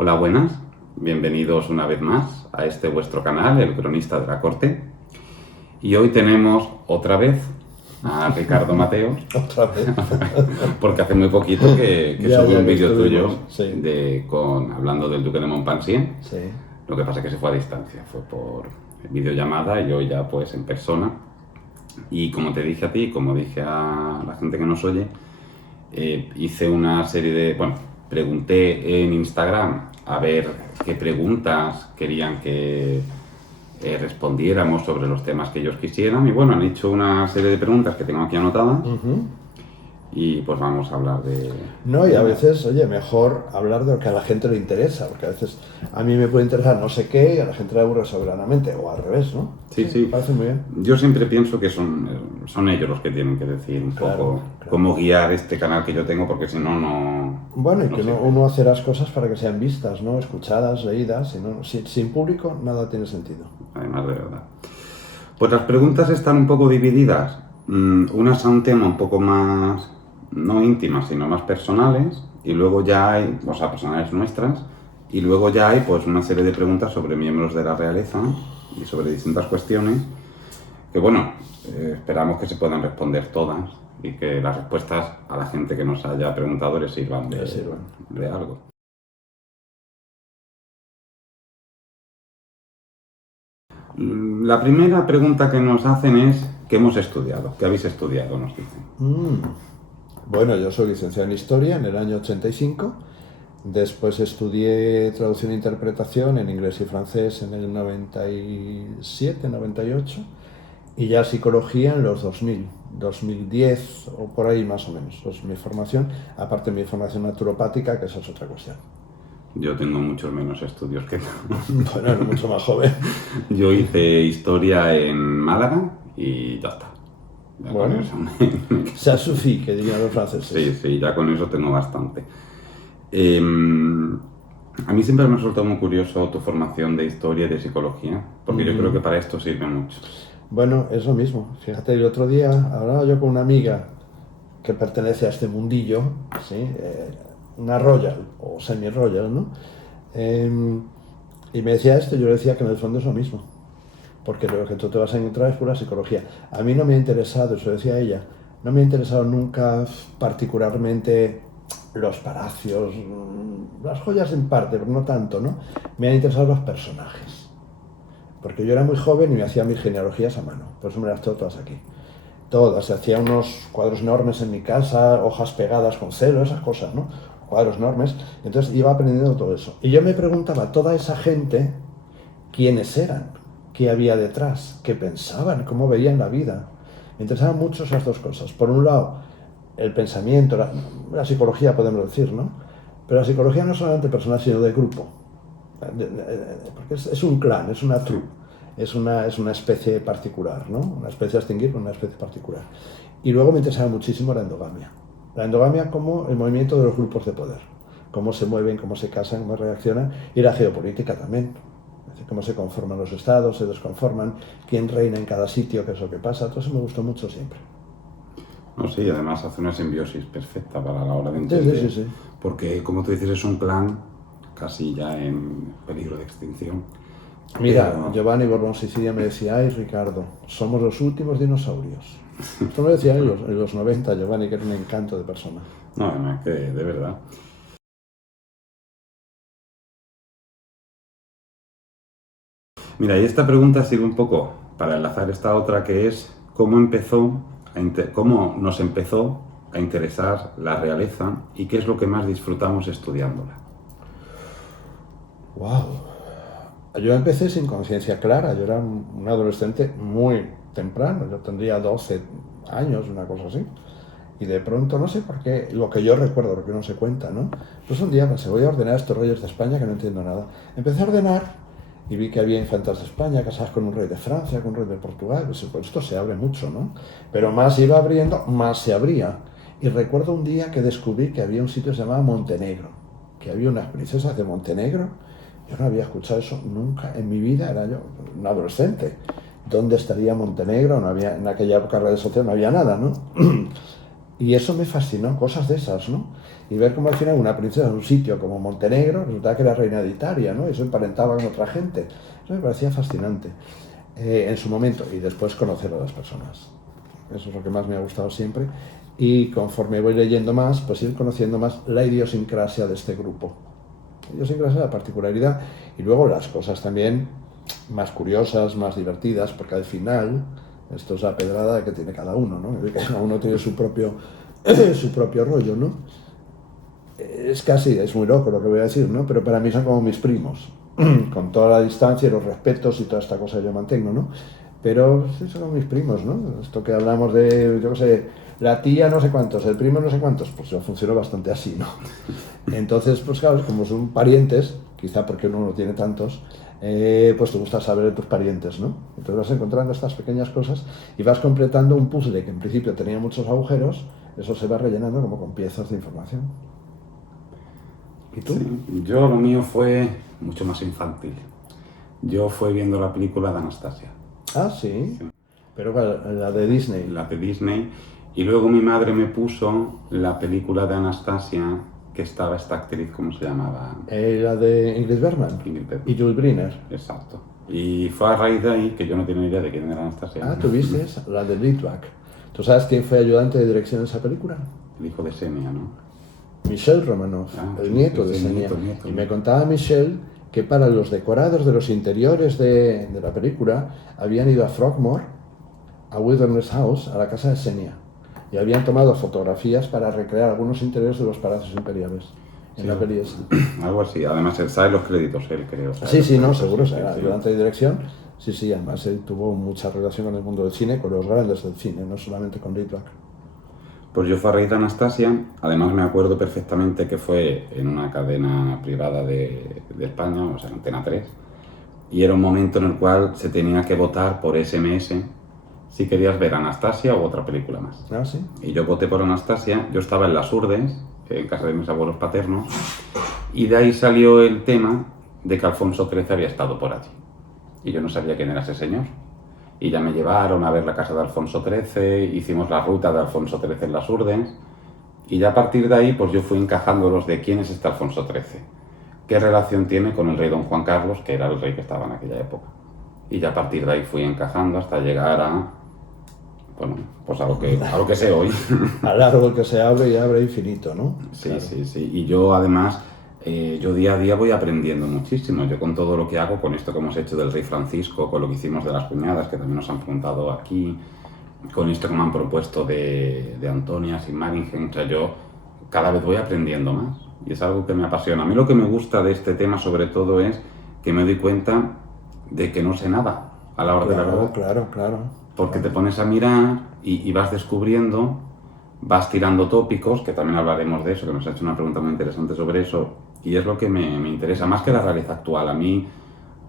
Hola, buenas. Bienvenidos una vez más a este vuestro canal, El Cronista de la Corte. Y hoy tenemos otra vez a Ricardo Mateos, Otra vez. porque hace muy poquito que Ya subí un que vídeo tuyo estuvimos, sí. hablando del Duque de Montpensier. Sí. Lo que pasa es que se fue a distancia, fue por videollamada y hoy ya pues en persona. Y como te dije a ti, como dije a la gente que nos oye, hice una serie de... Bueno, pregunté en Instagram a ver qué preguntas querían que respondiéramos sobre los temas que ellos quisieran. Y bueno, han hecho una serie de preguntas que tengo aquí anotadas. Y pues vamos a hablar de... No, y a veces, oye, mejor hablar de lo que a la gente le interesa, porque a veces a mí me puede interesar no sé qué y a la gente le aburre soberanamente, o al revés, ¿no? Sí, Me sí. parece muy bien. Yo siempre pienso que son ellos los que tienen que decir un poco cómo guiar este canal que yo tengo, porque si no, no... Bueno, y no que sirve. uno hace las cosas para que sean vistas, ¿no? Escuchadas, leídas, sin público nada tiene sentido. Además, de verdad. Pues las preguntas están un poco divididas. Unas a un tema un poco más, no íntimas, sino más personales. Y luego ya hay, o sea, personales nuestras. Y luego ya hay pues una serie de preguntas sobre miembros de la realeza y sobre distintas cuestiones. Que bueno, esperamos que se puedan responder todas y que las respuestas a la gente que nos haya preguntado les sirvan de algo. La primera pregunta que nos hacen es ¿qué hemos estudiado? ¿Qué habéis estudiado? Nos dicen. Bueno, yo soy licenciado en Historia en el año 85. Después estudié traducción e interpretación en inglés y francés en el 97, 98. Y ya psicología en los 2010 o por ahí más o menos. Pues mi formación, aparte de mi formación naturopática, que eso es otra cuestión. Yo tengo muchos menos estudios que tú. Bueno, era mucho más joven. Yo hice historia en Málaga y ya está. Ya Bueno, con eso ça suffit, que dirían los franceses. sí, ya con eso tengo bastante. A mí siempre me ha resultado muy curioso tu formación de historia y de psicología, porque yo creo que para esto sirve mucho. Bueno, es lo mismo. Fíjate, el otro día hablaba yo con una amiga que pertenece a este mundillo, ¿sí? Una royal o semi-royal, ¿no? Y me decía esto, yo le decía que en el fondo es lo mismo, porque lo que tú te vas a encontrar es pura psicología. A mí no me ha interesado, eso decía ella, no me ha interesado nunca particularmente los palacios, las joyas en parte, pero no tanto, ¿no? Me han interesado los personajes, porque yo era muy joven y me hacía mis genealogías a mano, por eso me las tengo todas aquí. Todas, hacía unos cuadros enormes en mi casa, hojas pegadas con celo, esas cosas, ¿no? Cuadros enormes. Entonces iba aprendiendo todo eso. Y yo me preguntaba, toda esa gente, ¿quiénes eran? ¿Qué había detrás? ¿Qué pensaban? ¿Cómo veían la vida? Me interesaban mucho esas dos cosas. Por un lado, el pensamiento, la psicología, podemos decir, ¿no? Pero la psicología no es solamente personal, sino de grupo. Porque es un clan, es una troupe. Es una especie particular, ¿no? Una especie a extinguir, pero una especie particular. Y luego me interesaba muchísimo la endogamia. La endogamia como el movimiento de los grupos de poder. Cómo se mueven, cómo se casan, cómo reaccionan. Y la geopolítica también. Es decir, cómo se conforman los estados, se desconforman, quién reina en cada sitio, qué es lo que pasa. Todo eso me gustó mucho siempre. No, sí, además hace una simbiosis perfecta para la hora de entender. Sí. Porque, como tú dices, es un clan casi ya en peligro de extinción. Mira, Pero Giovanni Borbón Sicilia me decía, ay Ricardo, somos los últimos dinosaurios. Esto me decía en los 90, Giovanni, que era un encanto de persona. no, es que de verdad. Mira, y esta pregunta sirve un poco para enlazar esta otra que es cómo nos empezó a interesar la realeza y qué es lo que más disfrutamos estudiándola. ¡Wow! Yo empecé sin conciencia clara, yo era un adolescente muy temprano, yo tendría 12 años, una cosa así. Y de pronto, no sé por qué, lo que yo recuerdo, porque no se cuenta, ¿no? Pues un día pensé, voy a ordenar estos reyes de España que no entiendo nada. Empecé a ordenar y vi que había infantas de España casadas con un rey de Francia, con un rey de Portugal. Pues esto se abre mucho, ¿no? Pero más iba abriendo, más se abría. Y recuerdo un día que descubrí que había un sitio que se llamaba Montenegro, que había unas princesas de Montenegro. Yo no había escuchado eso nunca en mi vida, era yo un adolescente. ¿Dónde estaría Montenegro? No había, en aquella época redes sociales no había nada, ¿no? Y eso me fascinó, cosas de esas, ¿no? Y ver cómo al final una princesa en un sitio como Montenegro resultaba que era reina de Italia, ¿no? Y eso emparentaba con otra gente. Eso me parecía fascinante en su momento. Y después conocer a las personas. Eso es lo que más me ha gustado siempre. Y conforme voy leyendo más, pues ir conociendo más la idiosincrasia de este grupo. La idiosincrasia, la particularidad. Y luego las cosas también más curiosas, más divertidas, porque al final, esto es la pedrada que tiene cada uno, ¿no? Cada uno tiene su propio rollo, ¿no? Es casi, es muy loco lo que voy a decir, ¿no? Pero para mí son como mis primos, con toda la distancia y los respetos y toda esta cosa que yo mantengo, ¿no? Pero sí son como mis primos, ¿no? Esto que hablamos de, yo qué sé, la tía no sé cuántos, el primo no sé cuántos, pues yo funciono bastante así, ¿no? Entonces, pues claro, como son parientes, quizá porque uno no tiene tantos, pues te gusta saber de tus parientes, ¿no? Entonces vas encontrando estas pequeñas cosas y vas completando un puzzle que en principio tenía muchos agujeros, eso se va rellenando como con piezas de información. ¿Y tú? Sí, yo lo mío fue mucho más infantil. Yo fui viendo la película de Anastasia. Ah, sí. Pero la de Disney. La de Disney. Y luego mi madre me puso la película de Anastasia que estaba esta actriz, ¿cómo se llamaba? La de Ingrid Bergman. Ingrid Bergman. Y Jules Briner. Exacto. Y fue a raíz de ahí que yo no tenía ni idea de quién era Anastasia. Ah, ¿tú viste la de Litvak? ¿Tú sabes quién fue ayudante de dirección en esa película? El hijo de Xenia, ¿no? Michel Romanoff, el nieto de Xenia. Y me contaba Michel que para los decorados de los interiores de la película habían ido a Frogmore, a Wilderness House, a la casa de Xenia. Y habían tomado fotografías para recrear algunos interiores de los palacios imperiales. En la peli esa. Algo así. Además, él sabe los créditos, él creo. Sí, no, seguro, será ayudante de dirección. Sí, además él tuvo mucha relación con el mundo del cine, con los grandes del cine, no solamente con Litvak. Pues yo fui a raíz de Anastasia, además me acuerdo perfectamente que fue en una cadena privada de España, o sea, Antena 3, y era un momento en el cual se tenía que votar por SMS si querías ver Anastasia o otra película más. Ah, sí. Y yo voté por Anastasia, yo estaba en Las Urdes, en casa de mis abuelos paternos, y de ahí salió el tema de que Alfonso XIII había estado por allí. Y yo no sabía quién era ese señor. Y ya me llevaron a ver la casa de Alfonso XIII, hicimos la ruta de Alfonso XIII en Las Urdes, y ya a partir de ahí pues yo fui encajando los de quién es este Alfonso XIII, qué relación tiene con el rey don Juan Carlos, que era el rey que estaba en aquella época. Y ya a partir de ahí fui encajando hasta llegar a, bueno, pues a lo que sé hoy. Al árbol que se abre y abre infinito, ¿no? Sí, Claro. sí. Y yo además, yo día a día voy aprendiendo muchísimo. Yo con todo lo que hago, con esto que hemos hecho del Rey Francisco, con lo que hicimos de las cuñadas, que también nos han preguntado aquí, con esto que me han propuesto de Antonias y Maringen, o sea, yo cada vez voy aprendiendo más. Y es algo que me apasiona. A mí lo que me gusta de este tema sobre todo es que me doy cuenta de que no sé nada a la hora de la verdad. Claro. Porque te pones a mirar y vas descubriendo, vas tirando tópicos, que también hablaremos de eso, que nos ha hecho una pregunta muy interesante sobre eso, y es lo que me interesa, más que la realeza actual. A mí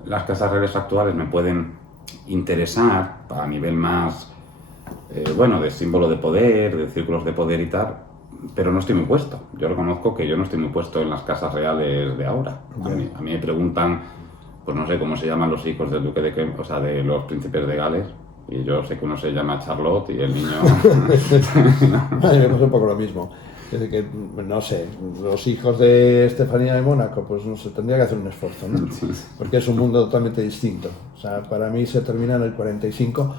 las casas reales actuales me pueden interesar a nivel más, bueno, de símbolo de poder, de círculos de poder y tal, pero no estoy muy puesto. Yo reconozco que yo no estoy muy puesto en las casas reales de ahora. A mí me preguntan, pues no sé cómo se llaman los hijos del duque de Kent, o sea, de los príncipes de Gales, y yo sé que uno se llama Charlotte y el niño... A mí me pasa un poco lo mismo. Es decir, que, no sé, los hijos de Estefanía de Mónaco, pues no sé, tendría que hacer un esfuerzo, ¿no? Porque es un mundo totalmente distinto. O sea, para mí se termina en el 45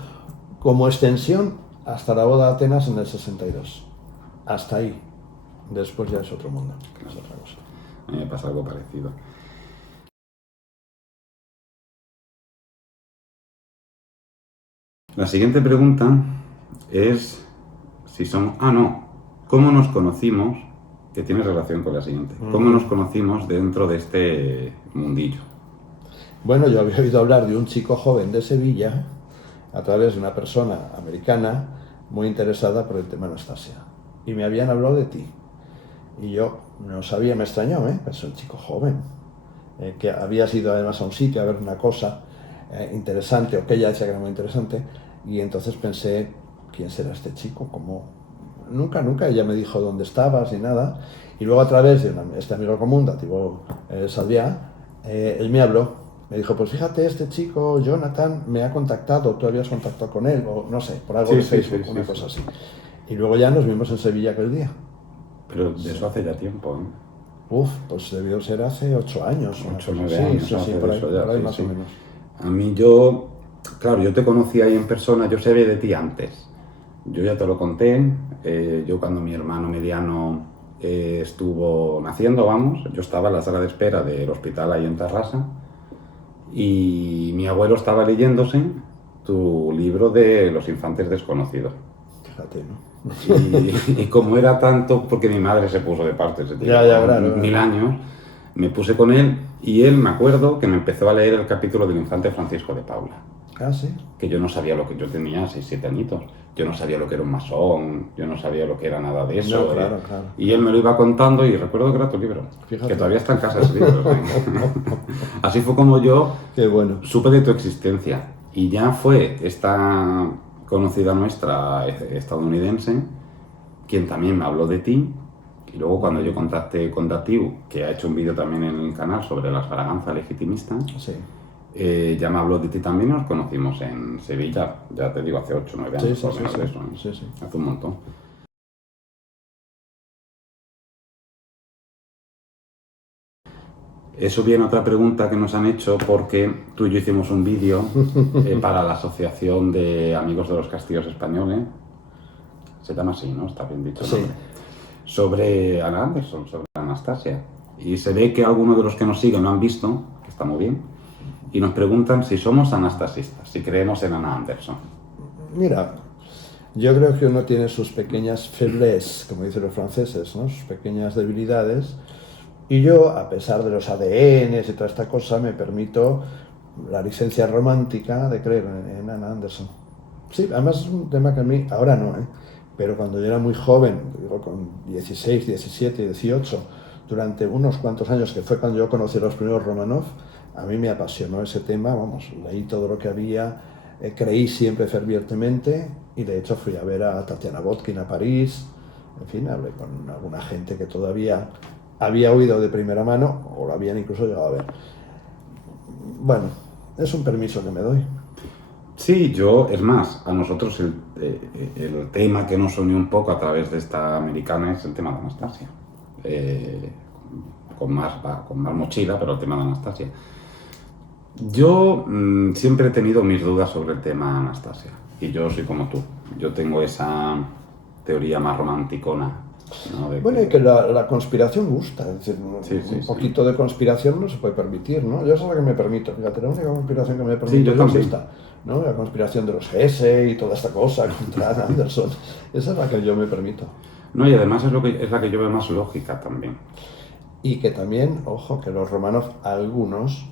como extensión hasta la boda de Atenas en el 62. Hasta ahí. Después ya es otro mundo, es otra cosa. A mí me pasa algo parecido. La siguiente pregunta es si son... ¿Cómo nos conocimos? Que tiene relación con la siguiente. ¿Cómo nos conocimos dentro de este mundillo? Bueno, yo había oído hablar de un chico joven de Sevilla a través de una persona americana muy interesada por el tema Anastasia. Y me habían hablado de ti. Y yo no sabía, me extrañó, es un chico joven, que habías ido además a un sitio a ver una cosa interesante, o que ella decía que era muy interesante, y entonces pensé, ¿quién será este chico? Nunca ella me dijo dónde estabas ni nada, y luego a través de este amigo común, Dativo Salviá, él me habló, me dijo, pues fíjate, este chico, Jonathan, me ha contactado, tú habías contactado con él, o no sé, por algo de Facebook, una cosa así. Y luego ya nos vimos en Sevilla aquel día. Pero de eso hace ya tiempo, ¿eh? Pues debió ser hace 8 años. 8 o 9 años Sí, hace por de ahí, eso ya, por ahí sí, más sí. o menos. A mí claro, yo te conocí ahí en persona, yo sabía de ti antes. Yo ya te lo conté, yo cuando mi hermano mediano estuvo naciendo, vamos, yo estaba en la sala de espera del hospital ahí en Tarrasa y mi abuelo estaba leyéndose tu libro de Los infantes desconocidos. Fíjate, ¿no? Y como era tanto, porque mi madre se puso de parte, se Ya, tiró claro. 1000 años, me puse con él y él me acuerdo que me empezó a leer el capítulo del infante Francisco de Paula. Ah, sí. Que yo no sabía lo que yo tenía, 6 7 añitos. Yo no sabía lo que era un masón, yo no sabía lo que era nada de eso. No, claro. Y él me lo iba contando y recuerdo que era tu libro. Fíjate. Que todavía está en casa ese libro. Así fue como yo Qué bueno. supe de tu existencia. Y ya fue esta conocida nuestra estadounidense quien también me habló de ti. Y luego cuando yo contacté con Datiu, que ha hecho un vídeo también en el canal sobre las braganzas legitimistas, Sí. ya me habló de ti también y nos conocimos en Sevilla, ya te digo, hace 8 o 9 años, Sí, por sí, menos sí, de sí. eso, ¿eh? Sí, sí. Hace un montón. Eso viene otra pregunta que nos han hecho porque tú y yo hicimos un vídeo para la Asociación de Amigos de los Castillos Españoles, se llama así, ¿no? Está bien dicho el Sí. nombre. Sobre Ana Anderson, sobre Anastasia. Y se ve que algunos de los que nos siguen lo han visto, que está muy bien, y nos preguntan si somos anastasistas, si creemos en Ana Anderson. Mira, yo creo que uno tiene sus pequeñas faiblesses, como dicen los franceses, ¿no? Sus pequeñas debilidades. Y yo, a pesar de los ADNs y toda esta cosa, me permito la licencia romántica de creer en Anna Anderson. Sí, además es un tema que a mí, ahora no, ¿eh? Pero cuando yo era muy joven, digo, con 16, 17, 18, durante unos cuantos años, que fue cuando yo conocí a los primeros Romanov, a mí me apasionó ese tema, vamos, leí todo lo que había, creí siempre fervientemente y de hecho fui a ver a Tatiana Botkin a París, en fin, hablé con alguna gente que todavía había oído de primera mano o lo habían incluso llegado a ver. Bueno, es un permiso que me doy. Sí, es más, a nosotros el tema que nos unió un poco a través de esta americana es el tema de Anastasia. Con más mochila, pero el tema de Anastasia. Yo siempre he tenido mis dudas sobre el tema Anastasia. Y yo soy como tú. Yo tengo esa teoría más romanticona, ¿no? Bueno, y que la conspiración gusta, es decir, Sí, un poquito de conspiración no se puede permitir, ¿no? Yo eso es lo que me permito, fíjate, la única conspiración que me permito yo es también. esta, ¿no? La conspiración de los GS y toda esta cosa contra Anna Anderson, esa es la que yo me permito. No, y además es la que yo veo más lógica también. Y que también, ojo, que los Romanov, algunos,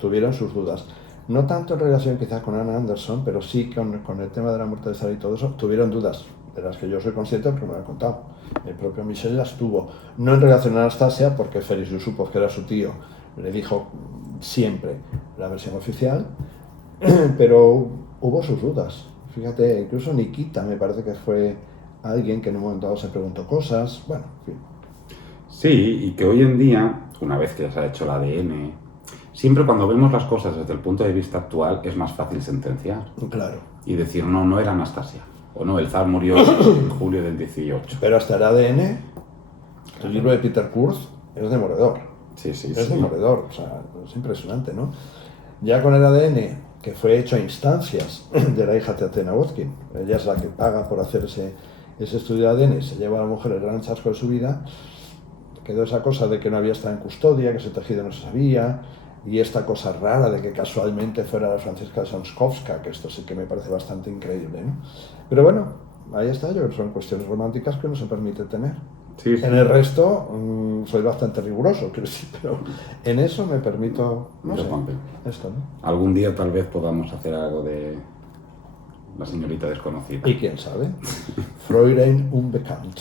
tuvieron sus dudas. No tanto en relación quizás con Anna Anderson, pero sí con el tema de la muerte de Sara y todo eso, tuvieron dudas, de las que yo soy consciente porque me lo han contado. El propio Michel las tuvo. No en relación a Anastasia, porque Félix Yusupov, que era su tío, le dijo siempre la versión oficial, pero hubo sus dudas. Fíjate, incluso Nikita me parece que fue alguien que en un momento dado se preguntó cosas. Bueno, en fin. Sí, y que hoy en día, una vez que ya se ha hecho el ADN, siempre cuando vemos las cosas desde el punto de vista actual es más fácil sentenciar. Claro. Y decir, no era Anastasia. O no, el zar murió en julio del 18. Pero hasta el ADN, el libro de Peter Kurz es demoledor. Sí. Es demoledor, o sea, es impresionante, ¿no? Ya con el ADN, que fue hecho a instancias de la hija de Tatiana Botkin, ella es la que paga por hacer ese estudio de ADN, se lleva a la mujer el gran chasco de su vida, quedó esa cosa de que no había estado en custodia, que ese tejido no se sabía, y esta cosa rara de que casualmente fuera la Francisca Sonskowska, que esto sí que me parece bastante increíble, ¿no? Pero bueno, ahí está, yo creo que son cuestiones románticas que uno se permite tener. Sí. En el resto soy bastante riguroso, quiero decir, pero en eso me permito, no sé, esto, ¿no? Algún día tal vez podamos hacer algo de la señorita desconocida. Y quién sabe, Fräulein Unbekannt.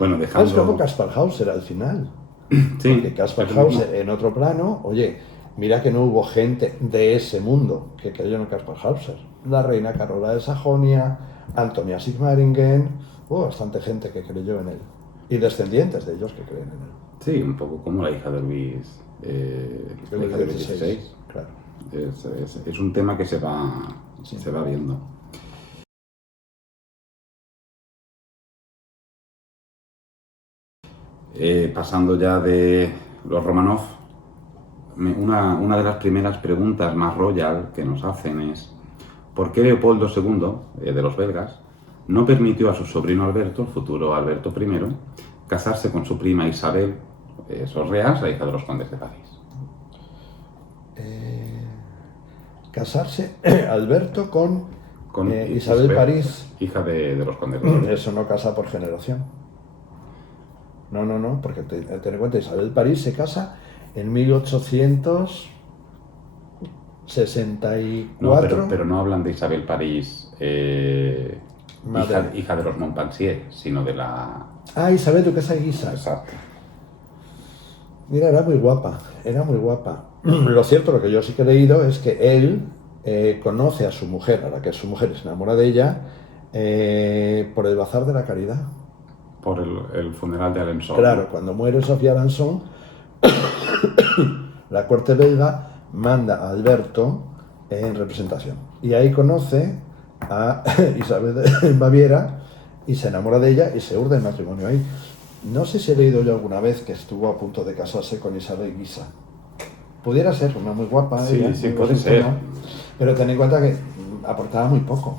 Bueno, dejando... Es como Kaspar Hauser al final. Sí. Porque Kaspar Hauser en otro plano, oye, mira que no hubo gente de ese mundo que creyó en Kaspar Hauser. La reina Carola de Sajonia, Antonia Sigmaringen, hubo bastante gente que creyó en él. Y descendientes de ellos que creen en él. Sí, un poco como la hija de Luis, la hija de Luis XVI. Claro. Es un tema que se va viendo. Pasando ya de los Romanov, una de las primeras preguntas más royal que nos hacen es ¿por qué Leopoldo II, de los belgas, no permitió a su sobrino Alberto, el futuro Alberto I, casarse con su prima Isabel Orleans, la hija de los condes de París? Casarse Alberto con Isabel Isabel, París. hija de los condes de París. Eso no casa por generación. No, porque ten en cuenta, Isabel París se casa en 1864. No, pero no hablan de Isabel París, hija de los Montpensier, sino de la... Ah, Isabel duquesa de Guisa. Exacto. Mira, era muy guapa. Lo cierto, lo que yo sí que he leído es que él conoce a su mujer, a la que es su mujer, y se enamora de ella por el Bazar de la Caridad. Por el funeral de Alençon. Claro, cuando muere Sofía Alençon, la corte belga manda a Alberto en representación. Y ahí conoce a Isabel de Baviera y se enamora de ella y se urde el matrimonio ahí. No sé si he leído yo alguna vez que estuvo a punto de casarse con Isabel Guisa. Pudiera ser una muy guapa. Sí, ella, sí, puede ser. Pero ten en cuenta que aportaba muy poco,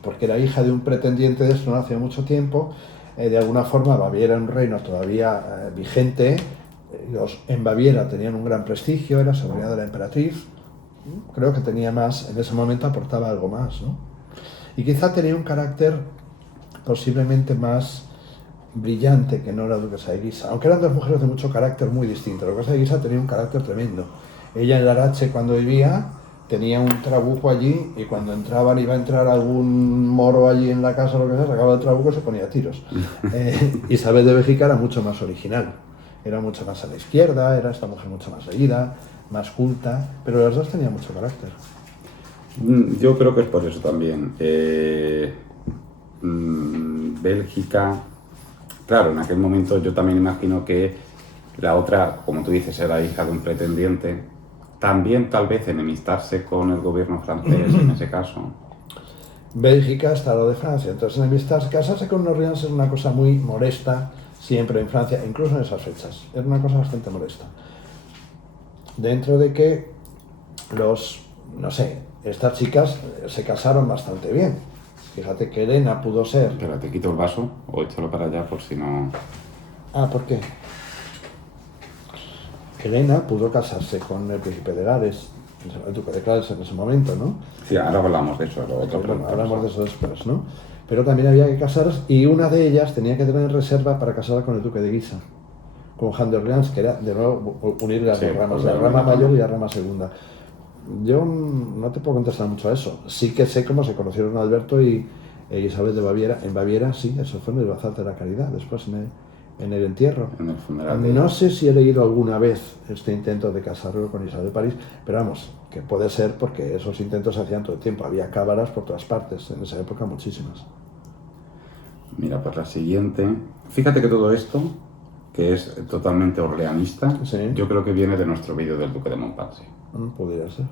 porque era hija de un pretendiente de esto no hace mucho tiempo. De alguna forma Baviera era un reino todavía vigente. En Baviera tenían un gran prestigio, era sobrina de la emperatriz. Creo que tenía más, en ese momento aportaba algo más, ¿no? Y quizá tenía un carácter posiblemente más brillante que no la duquesa de Guisa, aunque eran dos mujeres de mucho carácter muy distinto. La duquesa de Guisa tenía un carácter tremendo. Ella en Larache, cuando vivía, tenía un trabuco allí y cuando iba a entrar algún moro allí en la casa o lo que sea, sacaba el trabuco y se ponía a tiros. Isabel de Bélgica era mucho más original, era mucho más a la izquierda, era esta mujer mucho más leída, más culta, pero las dos tenían mucho carácter. Yo creo que es por eso también. Bélgica, claro, en aquel momento yo también imagino que la otra, como tú dices, era hija de un pretendiente. También tal vez enemistarse con el gobierno francés en ese caso. Bélgica está lo de Francia, entonces enemistarse, casarse con unos Orleans es una cosa muy molesta siempre en Francia, incluso en esas fechas. Es una cosa bastante molesta. Dentro de que estas chicas se casaron bastante bien. Fíjate que Elena pudo ser... Espera, te quito el vaso o échalo para allá por si no... Ah, ¿por qué? Elena pudo casarse con el príncipe de Gales, el duque de Gales en ese momento, ¿no? Sí, ahora hablamos de eso. Bueno, hablamos de eso después, ¿no? Pero también había que casarse y una de ellas tenía que tener reserva para casarla con el duque de Guisa, con Juan de Orleans, que era de nuevo unir las dos ramas, la rama mayor y la rama segunda. Yo no te puedo contestar mucho a eso. Sí que sé cómo se conocieron Alberto e Isabel de Baviera. En Baviera, sí, eso fue en el Bazar de la Caridad, después en el entierro. En el funeral. No sé si he leído alguna vez este intento de casarlo con Isabel de París, pero vamos, que puede ser porque esos intentos se hacían todo el tiempo. Había cábalas por todas partes, en esa época muchísimas. Mira, pues la siguiente. Fíjate que todo esto, que es totalmente orleanista, ¿Sí? Yo creo que viene de nuestro vídeo del Duque de Montpensier. Podría ser.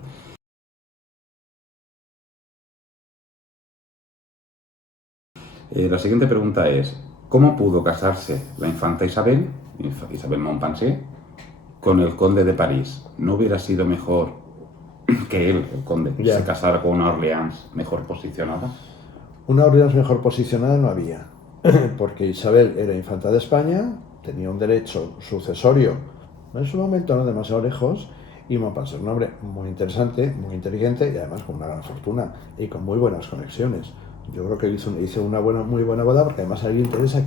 La siguiente pregunta es, ¿cómo pudo casarse la infanta Isabel Montpensier, con el conde de París? ¿No hubiera sido mejor que él, el conde, se casara con una Orleans mejor posicionada? Una Orleans mejor posicionada no había, porque Isabel era infanta de España, tenía un derecho sucesorio, en su momento no demasiado lejos, y Montpensier, un hombre muy interesante, muy inteligente y además con una gran fortuna y con muy buenas conexiones. Yo creo que hizo una muy buena boda, porque además a él le interesa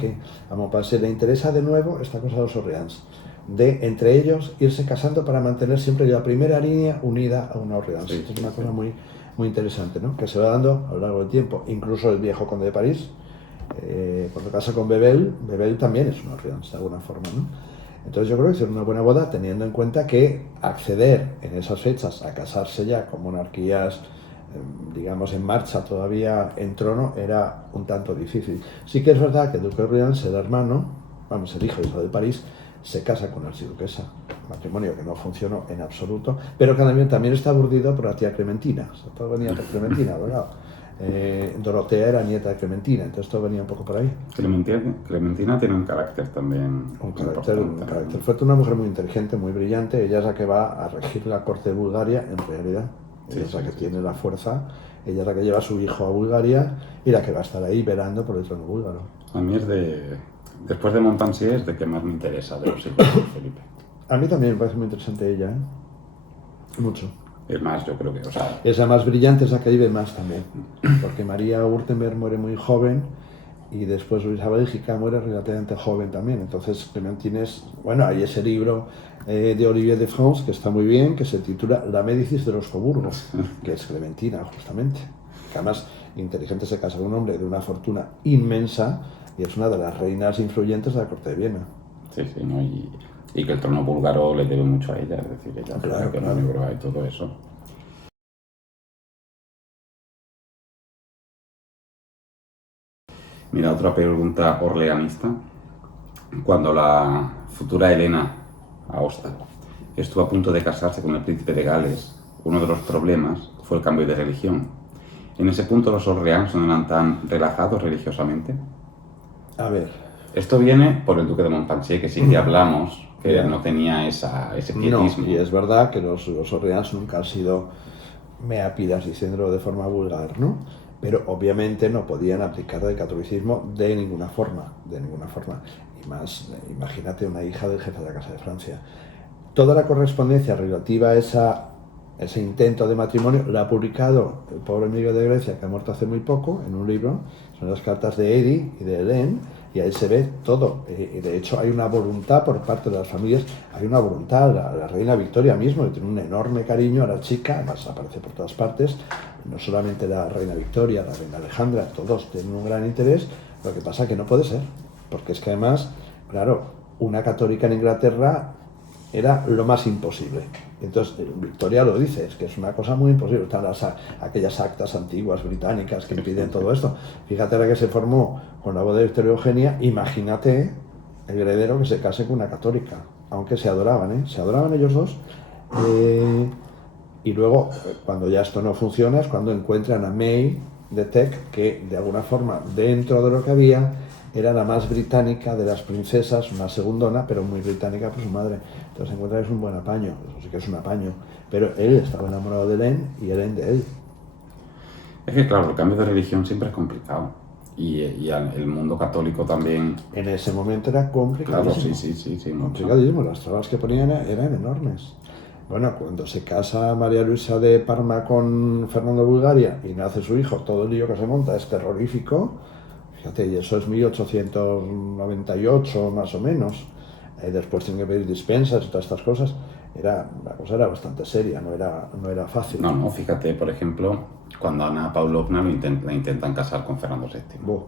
a Montpensier le interesa de nuevo esta cosa de los Orleans, de entre ellos irse casando para mantener siempre la primera línea unida a una Orleans. Sí, es una cosa muy interesante, ¿no? Que se va dando a lo largo del tiempo. Incluso el viejo conde de París, cuando casa con Bebel también es una Orleans de alguna forma, ¿no? Entonces yo creo que es una buena boda, teniendo en cuenta que acceder en esas fechas a casarse ya con monarquías, digamos, en marcha todavía en trono, era un tanto difícil. Sí que es verdad que el duque de Orleans, el hijo de Isabel de París, se casa con la archiduquesa, matrimonio que no funcionó en absoluto, pero que también está urdido por la tía Clementina, todo venía por Clementina, ¿verdad? Dorotea era nieta de Clementina, entonces todo venía un poco por ahí. Clementina tiene un carácter también Un carácter importante. fuerte, una mujer muy inteligente, muy brillante. Ella es la que va a regir la corte de Bulgaria, en realidad. Ella es la que tiene la fuerza, ella es la que lleva a su hijo a Bulgaria y la que va a estar ahí velando por el trono búlgaro. A mí después de Montpensier, es de que más me interesa de los hijos de Felipe. A mí también me parece muy interesante ella, ¿eh? Mucho. Es más, yo creo que, Es la más brillante, es la que vive más también. Porque María Württemberg muere muy joven y después Luisa Bélgica muere relativamente joven también. Entonces, Clementine bueno, hay ese libro de Olivier de France que está muy bien, que se titula La Médicis de los Coburgo, que es Clementina, justamente. Que además, inteligente, se casa con un hombre de una fortuna inmensa y es una de las reinas influyentes de la corte de Viena. Sí, ¿no? Y que el trono búlgaro le debe mucho a ella, es decir, ella fue la que claro. logró y todo eso. Mira, otra pregunta orleanista. Cuando la futura Helena Aosta estuvo a punto de casarse con el príncipe de Gales, uno de los problemas fue el cambio de religión. ¿En ese punto los Orleans no eran tan relajados religiosamente? A ver. Esto viene por el duque de Montpensier, que sí que hablamos, que no tenía ese pietismo. No, y es verdad que los Orleans nunca han sido meapidas, diciéndolo de forma vulgar, ¿no? Pero obviamente no podían aplicar el catolicismo de ninguna forma. Y más, imagínate una hija del jefe de la Casa de Francia. Toda la correspondencia relativa a ese intento de matrimonio la ha publicado el pobre Miguel de Grecia, que ha muerto hace muy poco, en un libro. Son las cartas de Eddy y de Hélène, y ahí se ve todo. De hecho, hay una voluntad por parte de las familias, hay una voluntad, la reina Victoria mismo, que tiene un enorme cariño a la chica, además aparece por todas partes, no solamente la reina Victoria, la reina Alejandra, todos tienen un gran interés. Lo que pasa es que no puede ser, porque es que además, claro, una católica en Inglaterra era lo más imposible. Entonces, Victoria lo dice, es que es una cosa muy imposible. Están aquellas actas antiguas británicas que impiden todo esto. Fíjate la que se formó con la boda de Victoria Eugenia, imagínate el heredero que se case con una católica, aunque se adoraban, se adoraban ellos dos. Y luego, cuando ya esto no funciona, es cuando encuentran a May de Teck, que de alguna forma, dentro de lo que había, era la más británica de las princesas, una segundona, pero muy británica por su madre. Entonces encuentran que es un buen apaño, eso sí que es un apaño. Pero él estaba enamorado de Hélène y Hélène de él. Es que claro, el cambio de religión siempre es complicado. Y el mundo católico también. En ese momento era complicadísimo. Claro, sí. Complicadísimo, las trabas que ponían eran enormes. Bueno, cuando se casa María Luisa de Parma con Fernando de Bulgaria y nace su hijo, todo el lío que se monta es terrorífico. Fíjate, y eso es 1898 más o menos. Después tienen que pedir dispensas y todas estas cosas. La cosa era bastante seria, no era fácil. No, fíjate, por ejemplo, cuando Ana Pavlovna la intentan casar con Fernando VII.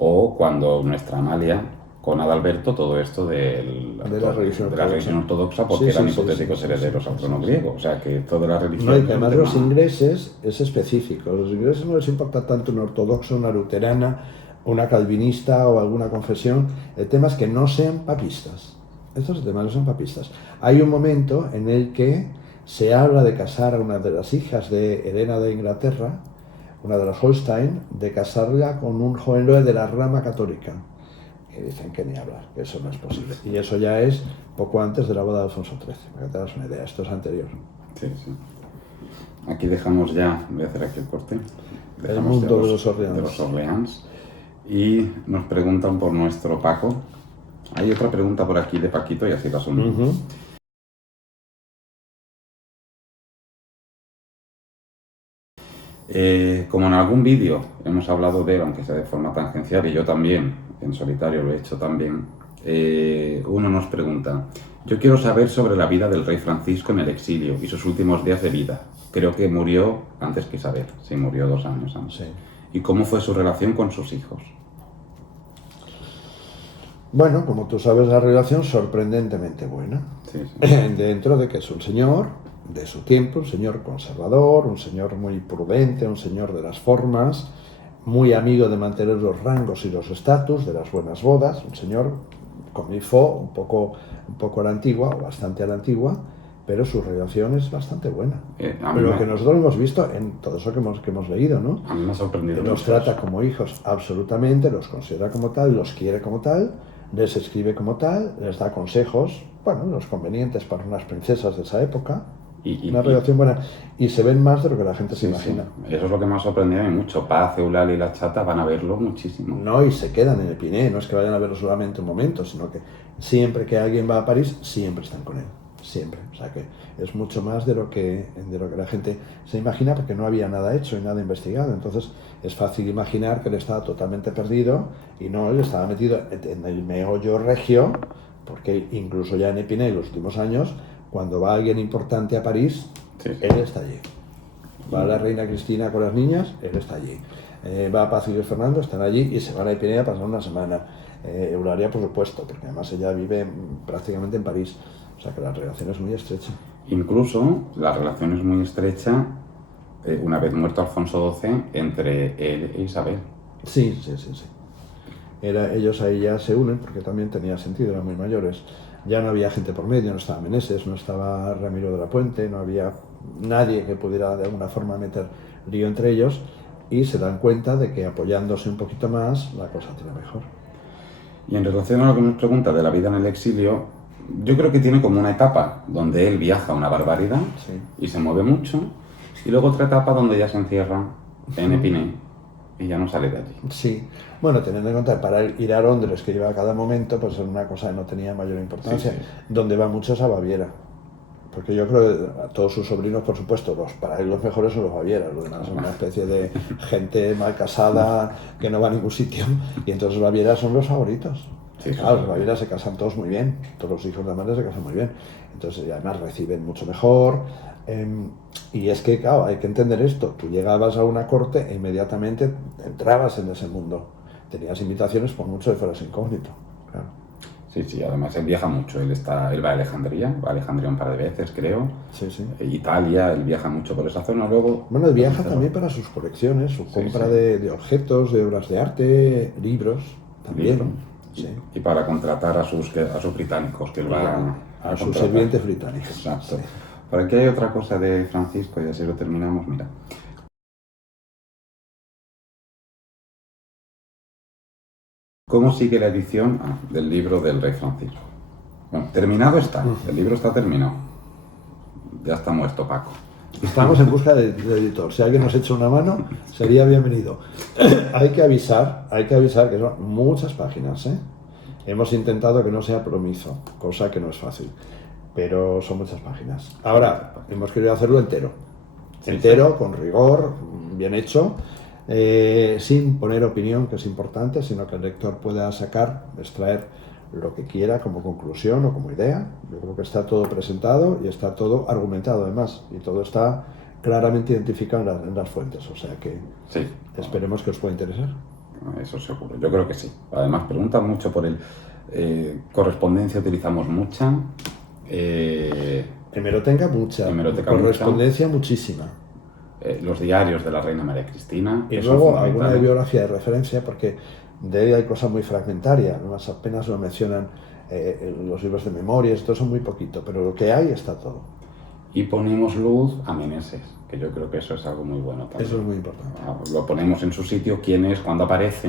O cuando nuestra Amalia con Adalberto, todo esto de la religión ortodoxa, porque eran hipotéticos herederos al trono griego. O sea, que toda la religión... No, y que además los ingleses es específico. A los ingleses no les importa tanto un ortodoxo, una luterana, una calvinista o alguna confesión. El tema es que no sean papistas. Estos temas no son papistas. Hay un momento en el que se habla de casar a una de las hijas de Helena de Inglaterra, una de las Holstein, de casarla con un joven de la rama católica. Que dicen que ni hablar, que eso no es posible. Y eso ya es poco antes de la boda de Alfonso XIII, para que te das una idea, esto es anterior. Sí. Aquí dejamos ya, voy a hacer aquí el corte. El mundo de los Orleans. Y nos preguntan por nuestro Paco. Hay otra pregunta por aquí de Paquito y así la son. Como en algún vídeo hemos hablado de él, aunque sea de forma tangencial, y yo también, en solitario lo he hecho también, uno nos pregunta: yo quiero saber sobre la vida del rey Francisco en el exilio y sus últimos días de vida. Creo que murió antes que Isabel, sí, murió 2 años antes. Sí. ¿Y cómo fue su relación con sus hijos? Bueno, como tú sabes, la relación sorprendentemente buena. Sí. Dentro de que es un señor de su tiempo, un señor conservador, un señor muy prudente, un señor de las formas, muy amigo de mantener los rangos y los estatus, de las buenas bodas, un señor con mi un poco a la antigua, o bastante a la antigua, pero su relación es bastante buena. A mí Pero lo me- que nosotros hemos visto en todo eso que hemos leído, ¿no? A mí me ha sorprendido Los mucho trata eso. como hijos absolutamente, los considera como tal, los quiere como tal, les escribe como tal, les da consejos, bueno, los convenientes para unas princesas de esa época. Una relación buena. Y se ven más de lo que la gente se Sí, sí. imagina. Eso es lo que me ha sorprendido a mí mucho. Paz, Eulalia y la chata van a verlo muchísimo. No, y se quedan en Epinay, no es que vayan a verlo solamente un momento, sino que siempre que alguien va a París, siempre están con él. Siempre. O sea que es mucho más de lo que la gente se imagina, porque no había nada hecho y nada investigado. Entonces es fácil imaginar que él estaba totalmente perdido y no, él estaba metido en el meollo regio, porque incluso ya en Epinay, en los últimos años, cuando va alguien importante a París, Sí, sí. él está allí. Va la reina Cristina con las niñas, él está allí. Va Paz y Fernando, están allí y se van a Epinay a pasar una semana. Eulalia, por supuesto, porque además ella vive prácticamente en París. O sea que la relación es muy estrecha. Incluso la relación es muy estrecha, una vez muerto Alfonso XII, entre él e Isabel. Sí, sí, sí, sí. Ellos ahí ya se unen porque también tenía sentido, eran muy mayores. Ya no había gente por medio, no estaba Meneses, no estaba Ramiro de la Puente, no había nadie que pudiera de alguna forma meter lío entre ellos y se dan cuenta de que apoyándose un poquito más la cosa tiene mejor. Y en relación a lo que nos pregunta de la vida en el exilio, yo creo que tiene como una etapa donde él viaja una barbaridad Sí. y se mueve mucho, y luego otra etapa donde ya se encierra en Epinay y ya no sale de allí. Sí, bueno, teniendo en cuenta para ir a Londres, que iba a cada momento, pues era una cosa que no tenía mayor importancia. Sí, sí. Donde va mucho es a Baviera, porque yo creo que a todos sus sobrinos, por supuesto, para él los mejores son los Bavieras, los demás son una especie de gente mal casada que no va a ningún sitio, y entonces los Bavieras son los favoritos. Sí, Claro, sí. los Bavieras se casan todos muy bien, todos los hijos de Amanda se casan muy bien, entonces y además reciben mucho mejor. Y es que, claro, hay que entender esto. Tú llegabas a una corte e inmediatamente entrabas en ese mundo. Tenías invitaciones por mucho que fueras incógnito. Claro. Sí, sí, además él viaja mucho, él va a Alejandría un par de veces, creo. Sí, sí. Italia, él viaja mucho por esa zona, luego... Bueno, él viaja también para sus colecciones, su compra sí. de objetos, de obras de arte, libros, también. Libro. Sí. Y para contratar a sus británicos, que él va A sus contratar. sirvientes británicos. Exacto. Sí. Por aquí hay otra cosa de Francisco, y así lo terminamos, mira. ¿Cómo sigue la edición del libro del rey Francisco? Bueno, terminado está, el libro está terminado. Ya está muerto Paco. Estamos en busca de editor. Si alguien nos echa una mano, sería bienvenido. Hay que avisar que son muchas páginas, ¿eh? Hemos intentado que no sea plomizo, cosa que no es fácil, pero son muchas páginas. Ahora, hemos querido hacerlo entero. Entero, con rigor, bien hecho, sin poner opinión, que es importante, sino que el lector pueda sacar, extraer lo que quiera como conclusión o como idea. Yo creo que está todo presentado y está todo argumentado además, y todo está claramente identificado en las fuentes, o sea que Sí. esperemos que os pueda interesar. Eso seguro, yo creo que sí. Además, preguntan mucho por el... correspondencia utilizamos mucha. Hemeroteca mucha, Hemeroteca correspondencia muchísima. Los diarios de la reina María Cristina. Y eso luego es alguna fundamental. bibliografía de referencia, porque de él hay cosas muy fragmentarias, además apenas lo mencionan los libros de memorias, esto son muy poquito, pero lo que hay está todo. Y ponemos luz a Meneses, que yo creo que eso es algo muy bueno también. Eso es muy importante. Lo ponemos en su sitio, quién es, cuándo aparece,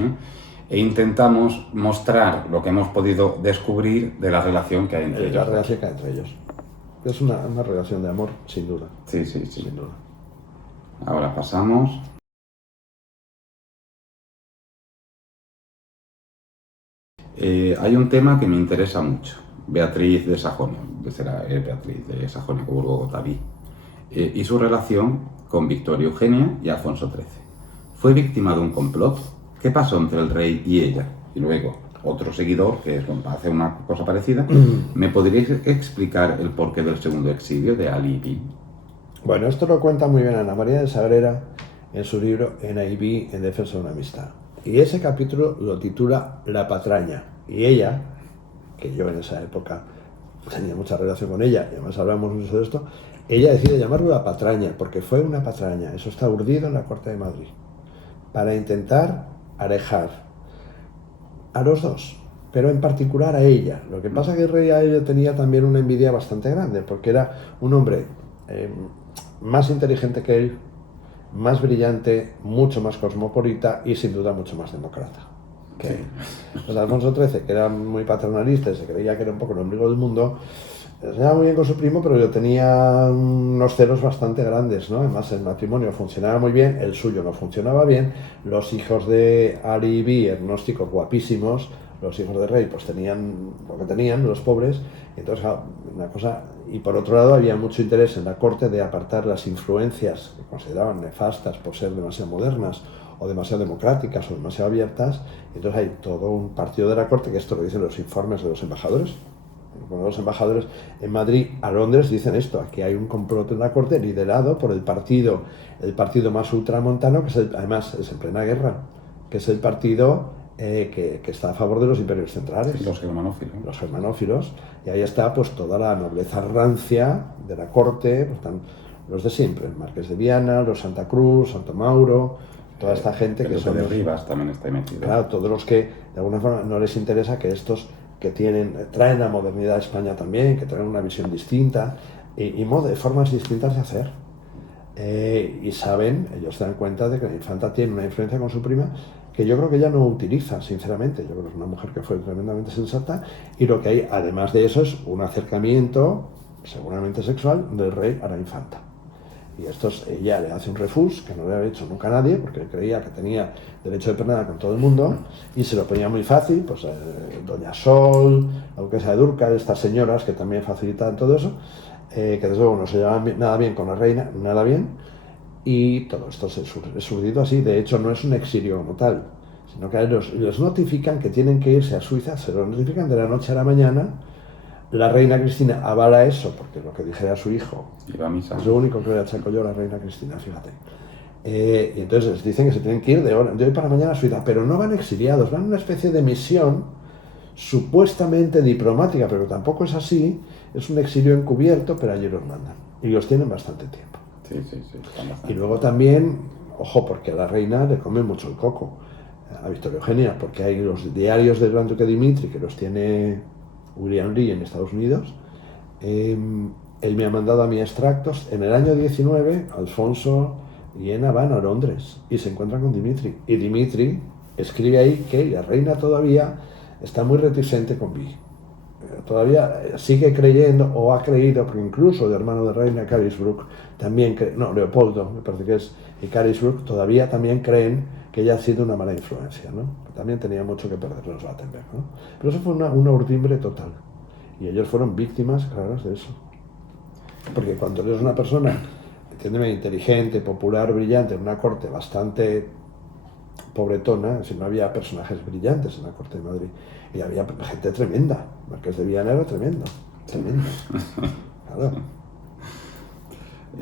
e intentamos mostrar lo que hemos podido descubrir de la relación que hay entre ellos. La relación que hay entre ellos. Es una relación de amor, sin duda. Sí, sí, sí. Sin duda. Ahora pasamos. Hay un tema que me interesa mucho. Beatriz de Sajonia, será Beatriz de Sajonia, Coburgo-Gotaví, y su relación con Victoria Eugenia y Alfonso XIII. ¿Fue víctima de un complot? ¿Qué pasó entre el rey y ella? Y luego, otro seguidor, que hace una cosa parecida, ¿me podríais explicar el porqué del segundo exilio de Ali? Bueno, esto lo cuenta muy bien Ana María de Sagrera en su libro NIB en defensa de una amistad. Y ese capítulo lo titula La patraña. Y ella, que yo en esa época tenía mucha relación con ella, y además hablamos mucho de esto, ella decide llamarlo La patraña, porque fue una patraña, eso está urdido en la Corte de Madrid, para intentar alejar a los dos, pero en particular a ella. Lo que pasa es que el rey a ella tenía también una envidia bastante grande, porque era un hombre más inteligente que él, más brillante, mucho más cosmopolita y sin duda mucho más demócrata que él. Pues Alfonso XIII, que era muy paternalista y se creía que era un poco el ombligo del mundo, se llevaba muy bien con su primo, pero yo tenía unos celos bastante grandes, ¿no? Además, el matrimonio funcionaba muy bien, el suyo no funcionaba bien, los hijos de Ali y Bi, agnósticos guapísimos, los hijos del rey, pues tenían lo que tenían, los pobres, y entonces una cosa. Y por otro lado, había mucho interés en la corte de apartar las influencias que consideraban nefastas por ser demasiado modernas o demasiado democráticas o demasiado abiertas. Y entonces hay todo un partido de la corte, que esto lo dicen los informes de los embajadores. Bueno, los embajadores en Madrid a Londres dicen esto: aquí hay un complot en la corte liderado por el partido más ultramontano, que es además es en plena guerra, que es el partido que está a favor de los imperios centrales. Sí, los germanófilos. Los germanófilos. Y ahí está pues toda la nobleza rancia de la corte, pues, están los de siempre, el Marqués de Viana, los Santa Cruz, Santo Mauro, toda esta gente que son... de Rivas también está metido. Claro, todos los que de alguna forma no les interesa que estos que traen la modernidad a España también, que traen una visión distinta y formas distintas de hacer. Y saben, ellos se dan cuenta de que la infanta tiene una influencia con su prima que yo creo que ella no utiliza, sinceramente. Yo creo que es una mujer que fue tremendamente sensata, y lo que hay, además de eso, es un acercamiento, seguramente sexual, del rey a la infanta. Y ella le hace un refus que no le había hecho nunca a nadie, porque él creía que tenía derecho de pernada con todo el mundo, y se lo ponía muy fácil, pues Doña Sol, la duquesa de Durcal, estas señoras que también facilitaban todo eso, que desde luego no se llevaban nada bien con la reina, nada bien. Y todo esto es surgido así. De hecho, no es un exilio como tal, sino que les notifican que tienen que irse a Suiza, se lo notifican de la noche a la mañana. La reina Cristina avala eso, porque lo que dijera su hijo iba a misa. Es lo único que le achaco yo a la reina Cristina, fíjate. Y entonces les dicen que se tienen que ir de hoy para mañana a Suiza, pero no van exiliados, van en una especie de misión supuestamente diplomática, pero tampoco es así. Es un exilio encubierto, pero allí los mandan y los tienen bastante tiempo. Sí, y luego también, ojo, porque a la reina le come mucho el coco, a Victoria Eugenia, porque hay los diarios del gran duque Dimitri, que los tiene William Lee en Estados Unidos. Él me ha mandado a mí extractos. En el año 19, Alfonso y Ana van a Londres y se encuentran con Dimitri. Y Dimitri escribe ahí que la reina todavía está muy reticente con Vi. Todavía sigue creyendo, o ha creído, porque incluso el hermano de reina, Carisbrooke, también Leopoldo, me parece que es, y Carisbrooke todavía también creen que ella ha sido una mala influencia, ¿no? También tenía mucho que perder los Battenberg, ¿no? Pero eso fue una urdimbre total. Y ellos fueron víctimas claras de eso. Porque cuando eres una persona inteligente, popular, brillante, en una corte bastante pobretona, si no había personajes brillantes en la corte de Madrid, y había gente tremenda. Marqués de Viana era tremendo. Claro.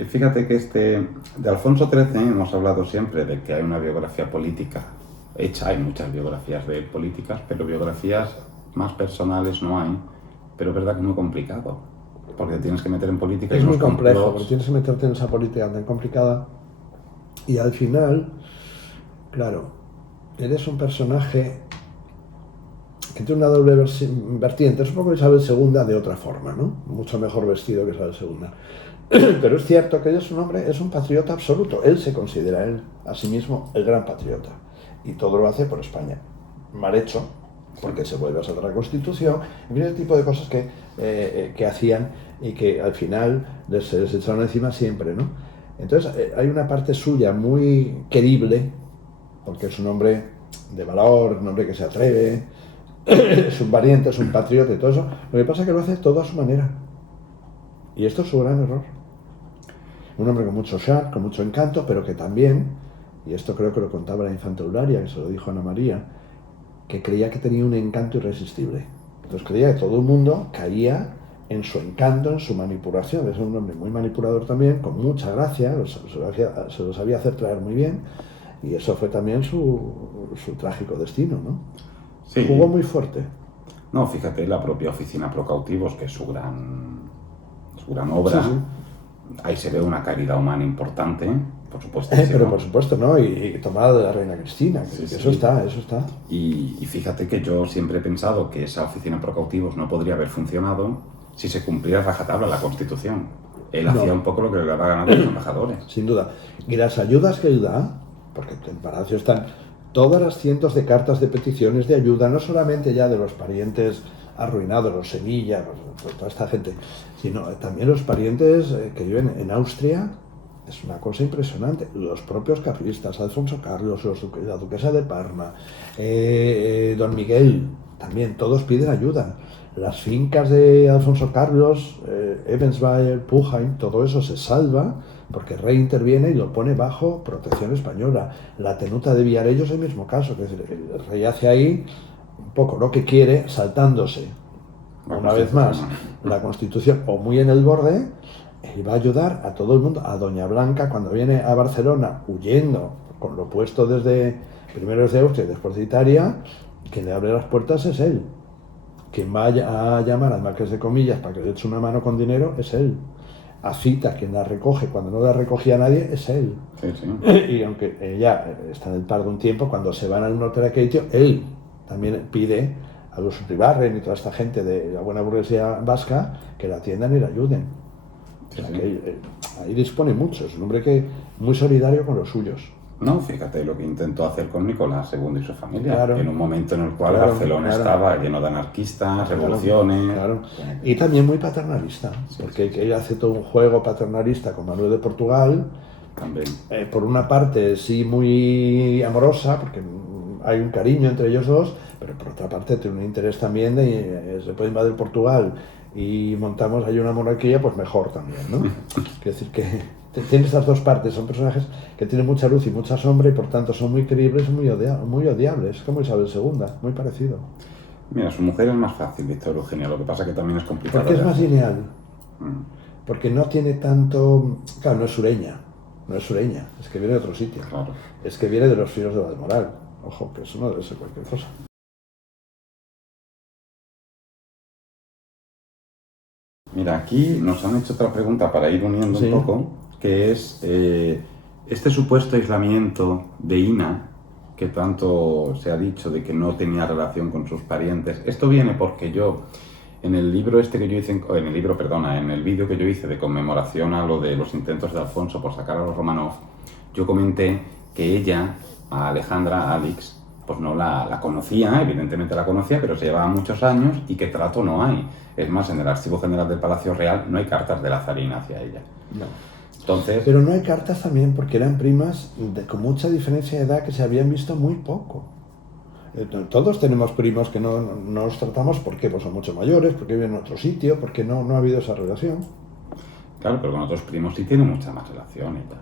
Fíjate que de Alfonso XIII hemos hablado siempre de que hay una biografía política hecha, hay muchas biografías de políticas, pero biografías más personales no hay. Pero es verdad que es muy complicado, porque tienes que meter en política. Es muy complejo, porque tienes que meterte en esa política tan complicada, y al final, claro, eres un personaje que tiene una doble vertiente. Es un poco Isabel II de otra forma, ¿no? Mucho mejor vestido que Isabel II. Pero es cierto que él es un hombre, es un patriota absoluto. Él se considera a sí mismo el gran patriota. Y todo lo hace por España. Mal hecho, porque se vuelve a saltar la Constitución. En fin, el tipo de cosas que hacían y que al final les echaron encima siempre, ¿no? Entonces hay una parte suya muy querible, porque es un hombre de valor, un hombre que se atreve, es un valiente, es un patriota y todo eso. Lo que pasa es que lo hace todo a su manera. Y esto es su gran error. Un hombre con mucho charme, con mucho encanto, pero que también, y esto creo que lo contaba la infanta Eulalia, que se lo dijo a Ana María, que creía que tenía un encanto irresistible. Entonces creía que todo el mundo caía en su encanto, en su manipulación. Es un hombre muy manipulador también, con mucha gracia, se lo sabía hacer traer muy bien, y eso fue también su trágico destino, ¿no? Sí. Jugó muy fuerte. No, fíjate, la propia Oficina Pro Cautivos, que es su gran obra. Sí. Ahí se ve una caridad humana importante, por supuesto. Pero por supuesto, ¿no? Y tomada de la reina Cristina, que Sí, eso sí. está, eso está. Y fíjate que yo siempre he pensado que esa oficina pro cautivos no podría haber funcionado si se cumpliera rajatabla la Constitución. Él No. hacía un poco lo que le daba ganas a los embajadores. Sin duda. Y las ayudas que él da, porque en Palacio están todas las cientos de cartas de peticiones de ayuda, no solamente ya de los parientes arruinados, los Sevilla, toda esta gente, sino también los parientes que viven en Austria. Es una cosa impresionante. Los propios carlistas, Alfonso Carlos, la duquesa de Parma, don Miguel, también todos piden ayuda. Las fincas de Alfonso Carlos, Ebensweiler, Puchheim, todo eso se salva porque el rey interviene y lo pone bajo protección española. La tenuta de Villarello es el mismo caso, que el rey hace ahí un poco lo que quiere, saltándose una vez más la Constitución o muy en el borde. Y va a ayudar a todo el mundo, a Doña Blanca cuando viene a Barcelona huyendo con lo puesto primero desde Austria y después de Italia. Quien le abre las puertas es él. Quien va a llamar al Marqués de Comillas para que le eche una mano con dinero es él. A Cita, quien la recoge cuando no la recogía nadie, es él. Sí, sí. Y aunque ella está en el Pardo un tiempo, cuando se van al norte de Aquitio, él también pide a los Ribarren y toda esta gente de la buena burguesía vasca que la atiendan y la ayuden. O sea, que ahí dispone mucho, es un hombre muy solidario con los suyos. No, fíjate lo que intentó hacer con Nicolás II y su familia, Claro, en un momento en el cual claro, Barcelona claro. estaba lleno de anarquistas, revoluciones. Claro. Y también muy paternalista, porque él hace todo un juego paternalista con Manuel de Portugal. También. Por una parte, sí, muy amorosa, porque hay un cariño entre ellos dos, pero por otra parte tiene un interés también de se puede invadir Portugal y montamos ahí una monarquía, pues mejor también, ¿no? Quiero decir que tiene estas dos partes, son personajes que tienen mucha luz y mucha sombra y por tanto son muy creíbles y muy odiables, como Isabel II, muy parecido. Mira, su mujer es más fácil, Víctor Eugenia, lo que pasa que también es complicado. Porque es más lineal, porque no tiene tanto, claro, no es sureña, es que viene de otro sitio, Claro. Es que viene de los filos de Valmoral, ojo, que eso no debe ser cualquier cosa. Mira, aquí nos han hecho otra pregunta para ir uniendo Sí. un poco, que es este supuesto aislamiento de Ina, que tanto se ha dicho de que no tenía relación con sus parientes. Esto viene porque yo, en el libro este que yo hice, en el vídeo que yo hice de conmemoración a lo de los intentos de Alfonso por sacar a los Romanov, yo comenté que ella, a Alejandra, a Alix, pues no la conocía, evidentemente la conocía, pero se llevaba muchos años y que trato no hay. Es más, en el Archivo General del Palacio Real no hay cartas de la zarina hacia ella. No. Entonces, Pero no hay cartas también porque eran primas con mucha diferencia de edad que se habían visto muy poco. Todos tenemos primos que no nos tratamos porque pues, son mucho mayores, porque viven en otro sitio, porque no ha habido esa relación. claro, pero con otros primos sí tiene mucha más relación y tal.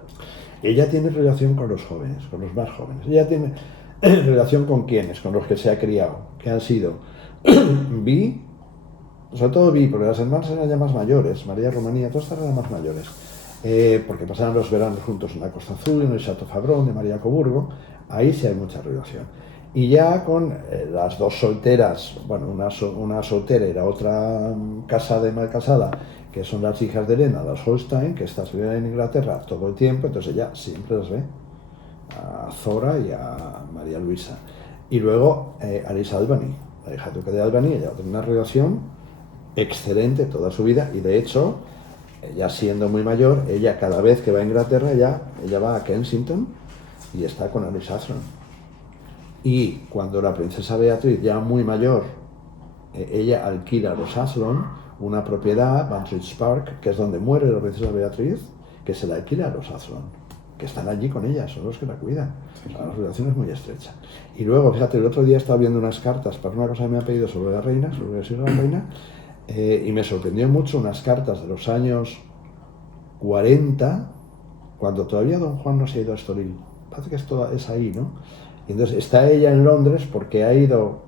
Ella tiene relación con los jóvenes, con los más jóvenes. Ella tiene relación con quienes, con los que se ha criado, que han sido Vi, sobre todo Vi, porque las hermanas eran ya más mayores, María Romanía, todas estas eran más mayores, porque pasaban los veranos juntos en la Costa Azul, en el Chateau Fabron de María Coburgo, ahí sí hay mucha relación. Y ya con las dos solteras, bueno, una soltera y la otra casada y mal casada, que son las hijas de Elena, las Holstein, que estas viven en Inglaterra todo el tiempo, entonces ella siempre las ve, a Zora y a María Luisa. Y luego Alice Albany, la hija duque de Albany, ella tiene una relación excelente toda su vida y de hecho, ella siendo muy mayor, ella cada vez que va a Inglaterra, ella va a Kensington y está con Alice Ashton. Y cuando la princesa Beatriz, ya muy mayor, ella alquila a los Ashton una propiedad, Bantridge Park, que es donde muere la princesa Beatriz, que se la alquila a los Ashton, que están allí con ella, son los que la cuidan. O sea, la relación es muy estrecha. Y luego, fíjate, el otro día estaba viendo unas cartas para una cosa que me ha pedido sobre la reina, sobre la reina, y me sorprendió mucho unas cartas de los años 40, cuando todavía don Juan no se ha ido a Estoril. Parece que es ahí, ¿no? Y entonces está ella en Londres porque ha ido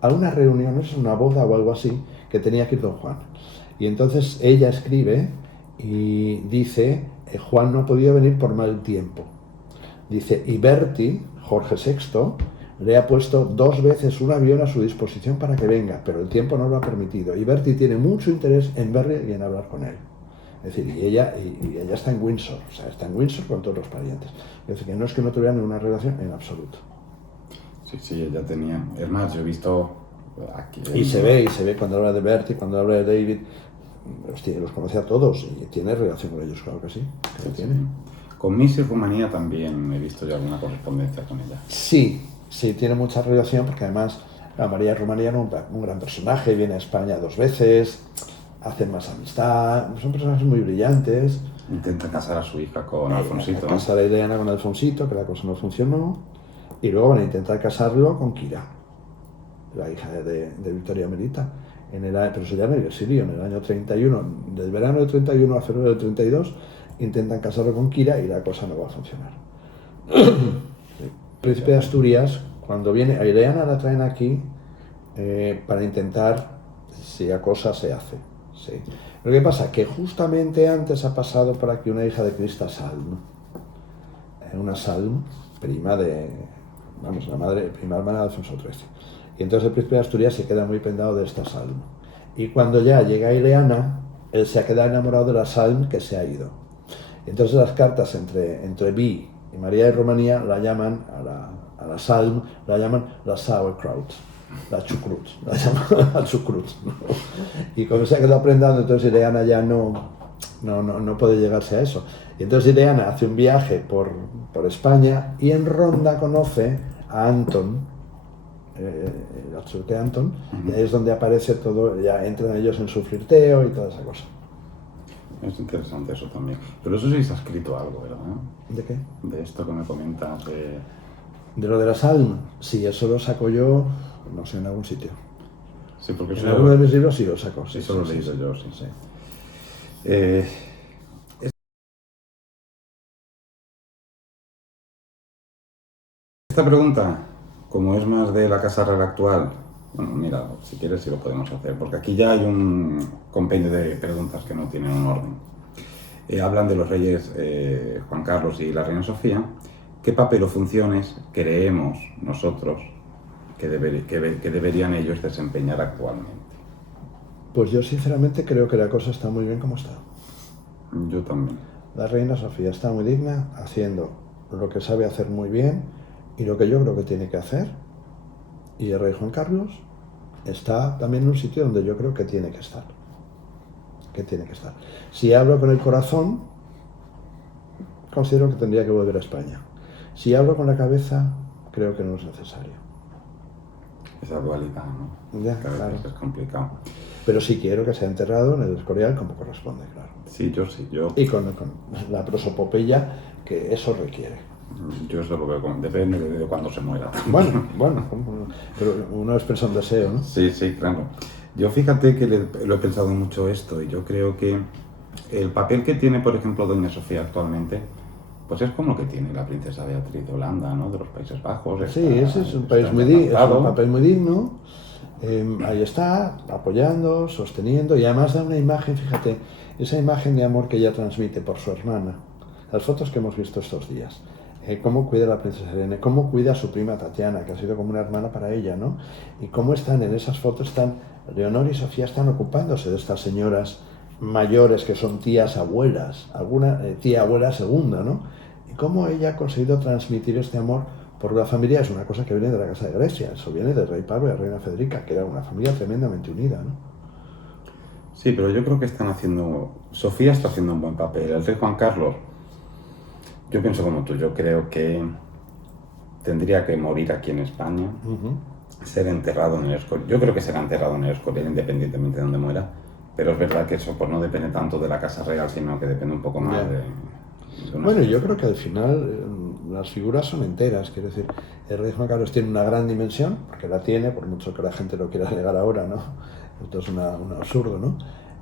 a una reunión, no sé, una boda o algo así, que tenía que ir don Juan. Y entonces ella escribe y dice, Juan no podía venir por mal tiempo. Dice, y Bertie, Jorge VI, le ha puesto 2 veces un avión a su disposición para que venga, pero el tiempo no lo ha permitido. Y Bertie tiene mucho interés en verle y en hablar con él. Es decir, y ella está en Windsor, o sea, está en Windsor con todos los parientes. Es decir, que no tuvieran ninguna relación en absoluto. Sí, ella tenía. Es más, yo he visto aquí. Y se ve cuando habla de Bertie, cuando habla de David, los conoce a todos y tiene relación con ellos, claro que sí. Que tiene. Con Miss y Rumanía también he visto ya alguna correspondencia con ella. Sí, tiene mucha relación porque además la María de Rumanía era un gran personaje, viene a España 2 veces, hacen más amistad, son personajes muy brillantes. Intenta casar a su hija con Alfonsito. Casar a Ileana con Alfonsito, que la cosa no funcionó, y luego van a intentar casarlo con Kira, la hija de Victoria Melita. Pero eso ya en el exilio, en el año 31, del verano del 31 a febrero del 32, intentan casarlo con Kira y la cosa no va a funcionar. El príncipe de Asturias, cuando viene, a Ileana la traen aquí para intentar si la cosa se hace. Sí. Lo que pasa es que justamente antes ha pasado por aquí una hija de Crista Salm, una Salm, prima de, vamos, prima hermana de Alfonso XIII. Y entonces el príncipe de Asturias se queda muy pendado de esta Salm. Y cuando ya llega Ileana, él se ha quedado enamorado de la Salm que se ha ido. Entonces las cartas entre Vi y María de Rumanía la llaman a la Salm, la llaman la Sauerkraut, la chucrut, la llaman la chucrut. Y como se ha quedado prendado, entonces Ileana ya no puede llegarse a eso. Y entonces Ileana hace un viaje por España y en Ronda conoce a Anton, el archiduque Anton, y ahí es donde aparece todo, ya entran ellos en su flirteo y toda esa cosa. Es interesante eso también. Pero eso sí se ha escrito algo, ¿verdad? ¿De qué? De esto que me comentas. De lo de la Salm, sí, eso lo saco yo, no sé, en algún sitio. Sí, porque en alguno de mis libros sí lo saco. Sí, eso lo he leído yo, sí. Esta pregunta, como es más de la Casa Real actual, bueno, mira, si quieres sí lo podemos hacer, porque aquí ya hay un compendio de preguntas que no tienen un orden. Hablan de los reyes Juan Carlos y la reina Sofía. ¿Qué papel o funciones creemos nosotros que deberían ellos desempeñar actualmente? Pues yo sinceramente creo que la cosa está muy bien como está. Yo también. La reina Sofía está muy digna, haciendo lo que sabe hacer muy bien y lo que yo creo que tiene que hacer. Y el rey Juan Carlos está también en un sitio donde yo creo que tiene que estar. Si hablo con el corazón, considero que tendría que volver a España. Si hablo con la cabeza, creo que no es necesario. Esa dualidad, ¿no? Ya, claro. Es complicado. Pero sí quiero que sea enterrado en el Escorial como corresponde, claro. Sí, yo. Y con la prosopopeya que eso requiere. Yo eso lo veo como, depende de cuándo se muera. Bueno, pero uno expresa un deseo, ¿no? Sí, claro. Yo fíjate que lo he pensado mucho esto y yo creo que el papel que tiene, por ejemplo, Doña Sofía actualmente, pues es como lo que tiene la princesa Beatriz de Holanda, ¿no? De los Países Bajos. Sí, ese es un papel muy digno. Ahí está, apoyando, sosteniendo y además da una imagen, fíjate, esa imagen de amor que ella transmite por su hermana. Las fotos que hemos visto estos días. Cómo cuida a la princesa Irene, cómo cuida a su prima Tatiana, que ha sido como una hermana para ella, ¿no? Y cómo están en esas fotos, Leonor y Sofía están ocupándose de estas señoras mayores que son tías abuelas, alguna tía abuela segunda, ¿no? Y cómo ella ha conseguido transmitir este amor por la familia. Es una cosa que viene de la Casa de Grecia, eso viene del rey Pablo y la reina Federica, que era una familia tremendamente unida, ¿no? Sí, pero yo creo que Sofía está haciendo un buen papel. El rey Juan Carlos, yo pienso como tú, yo creo que tendría que morir aquí en España, ser enterrado en el Escorial. Yo creo que será enterrado en el Escorial independientemente de donde muera, pero es verdad que eso pues no depende tanto de la Casa Real, sino que depende un poco más de bueno, yo creo que al final las figuras son enteras, quiero decir, el rey Juan Carlos tiene una gran dimensión, porque la tiene, por mucho que la gente lo quiera negar ahora, ¿no? Esto es un absurdo, ¿no?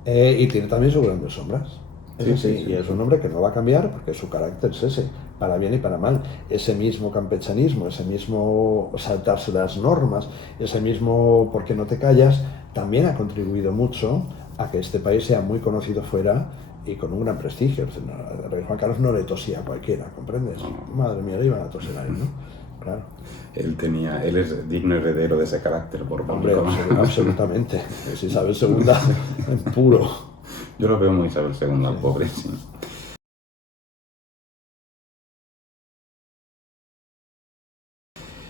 Y tiene también sus grandes sombras. Sí, y es un hombre que no va a cambiar porque su carácter es ese, para bien y para mal. Ese mismo campechanismo, ese mismo saltarse las normas, ese mismo por qué no te callas, también ha contribuido mucho a que este país sea muy conocido fuera y con un gran prestigio. El rey Juan Carlos no le tosía a cualquiera, ¿comprendes? Madre mía, le iban a toser a él, ¿no? Claro. Él es digno heredero de ese carácter borbónico. Hombre, absolutamente. Es Isabel II en puro. Yo lo veo muy Isabel II, al Sí. pobre, sí.